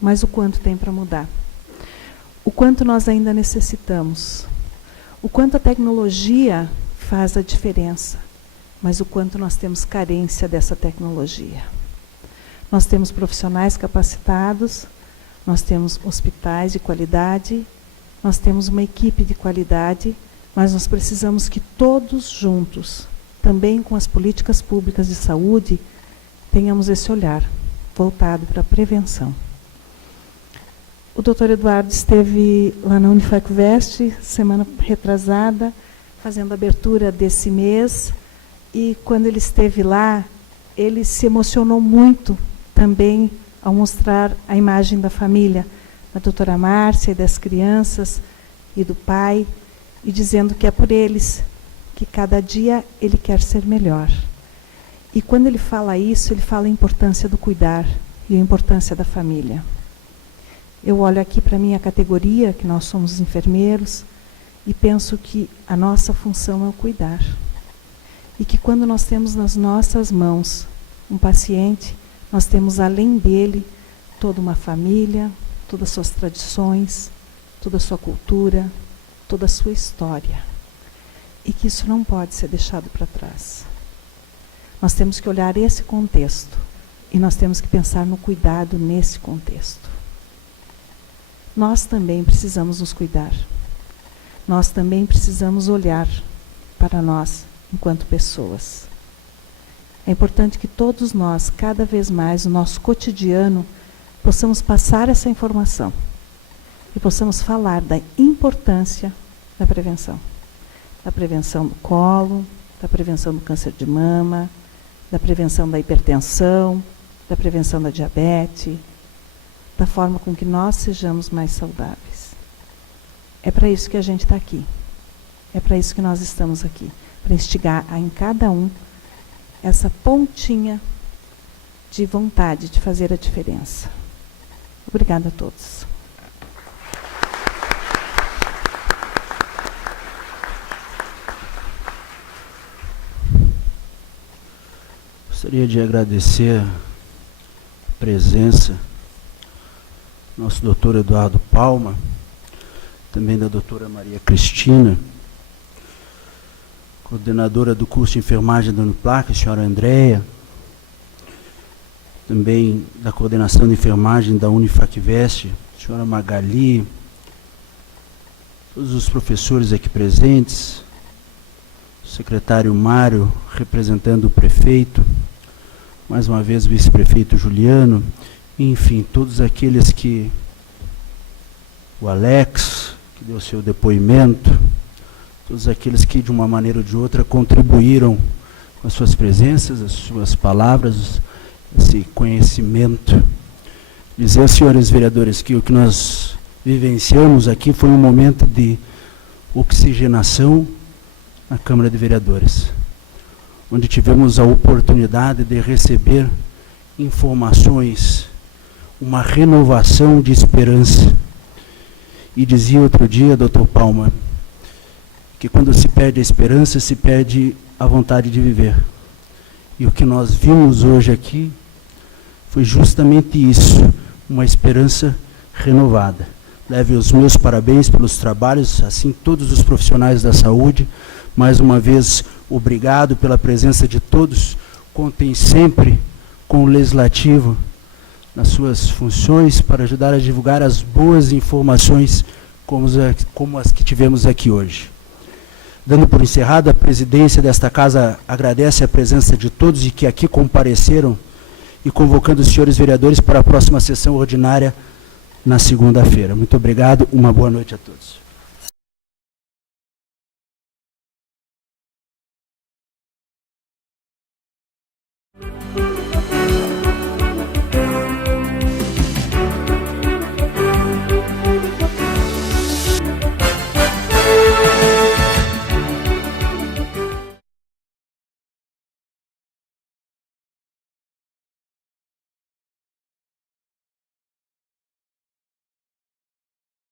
mas o quanto tem para mudar. O quanto nós ainda necessitamos. O quanto a tecnologia faz a diferença, mas o quanto nós temos carência dessa tecnologia. Nós temos profissionais capacitados, nós temos hospitais de qualidade, nós temos uma equipe de qualidade, mas nós precisamos que todos juntos, também com as políticas públicas de saúde, tenhamos esse olhar voltado para a prevenção. O Dr. Eduardo esteve lá na Unifacvest, semana retrasada, fazendo a abertura desse mês, e quando ele esteve lá, ele se emocionou muito também ao mostrar a imagem da família, da doutora Márcia e das crianças e do pai, e dizendo que é por eles que cada dia ele quer ser melhor. E quando ele fala isso, ele fala a importância do cuidar e a importância da família. Eu olho aqui para a minha categoria, que nós somos enfermeiros, e penso que a nossa função é o cuidar. E que quando nós temos nas nossas mãos um paciente, nós temos além dele toda uma família, todas as suas tradições, toda a sua cultura, toda a sua história. E que isso não pode ser deixado para trás. Nós temos que olhar esse contexto e nós temos que pensar no cuidado nesse contexto. Nós também precisamos nos cuidar. Nós também precisamos olhar para nós enquanto pessoas. É importante que todos nós, cada vez mais, no nosso cotidiano, possamos passar essa informação e possamos falar da importância da prevenção. Da prevenção do colo, da prevenção do câncer de mama, da prevenção da hipertensão, da prevenção da diabetes, da forma com que nós sejamos mais saudáveis. É para isso que a gente está aqui. É para isso que nós estamos aqui. Para instigar em cada um essa pontinha de vontade de fazer a diferença. Obrigada a todos. Gostaria de agradecer a presença do nosso doutor Eduardo Palma, também da doutora Maria Cristina, coordenadora do curso de enfermagem da Uniplac, a senhora Andréia, também da coordenação de enfermagem da Unifacvest, a senhora Magali, todos os professores aqui presentes, o secretário Mário, representando o prefeito, mais uma vez o vice-prefeito Juliano, enfim, todos aqueles que, o Alex, que deu seu depoimento, todos aqueles que, de uma maneira ou de outra, contribuíram com as suas presenças, as suas palavras, esse conhecimento. Dizer aos senhores vereadores que o que nós vivenciamos aqui foi um momento de oxigenação na Câmara de Vereadores, onde tivemos a oportunidade de receber informações, uma renovação de esperança. E dizia outro dia, doutor Palma, que quando se perde a esperança, se perde a vontade de viver. E o que nós vimos hoje aqui foi justamente isso, uma esperança renovada. Leve os meus parabéns pelos trabalhos, assim todos os profissionais da saúde. Mais uma vez, obrigado pela presença de todos. Contem sempre com o Legislativo nas suas funções para ajudar a divulgar as boas informações como as que tivemos aqui hoje. Dando por encerrado, a presidência desta casa agradece a presença de todos e que aqui compareceram e convocando os senhores vereadores para a próxima sessão ordinária na segunda-feira. Muito obrigado, uma boa noite a todos.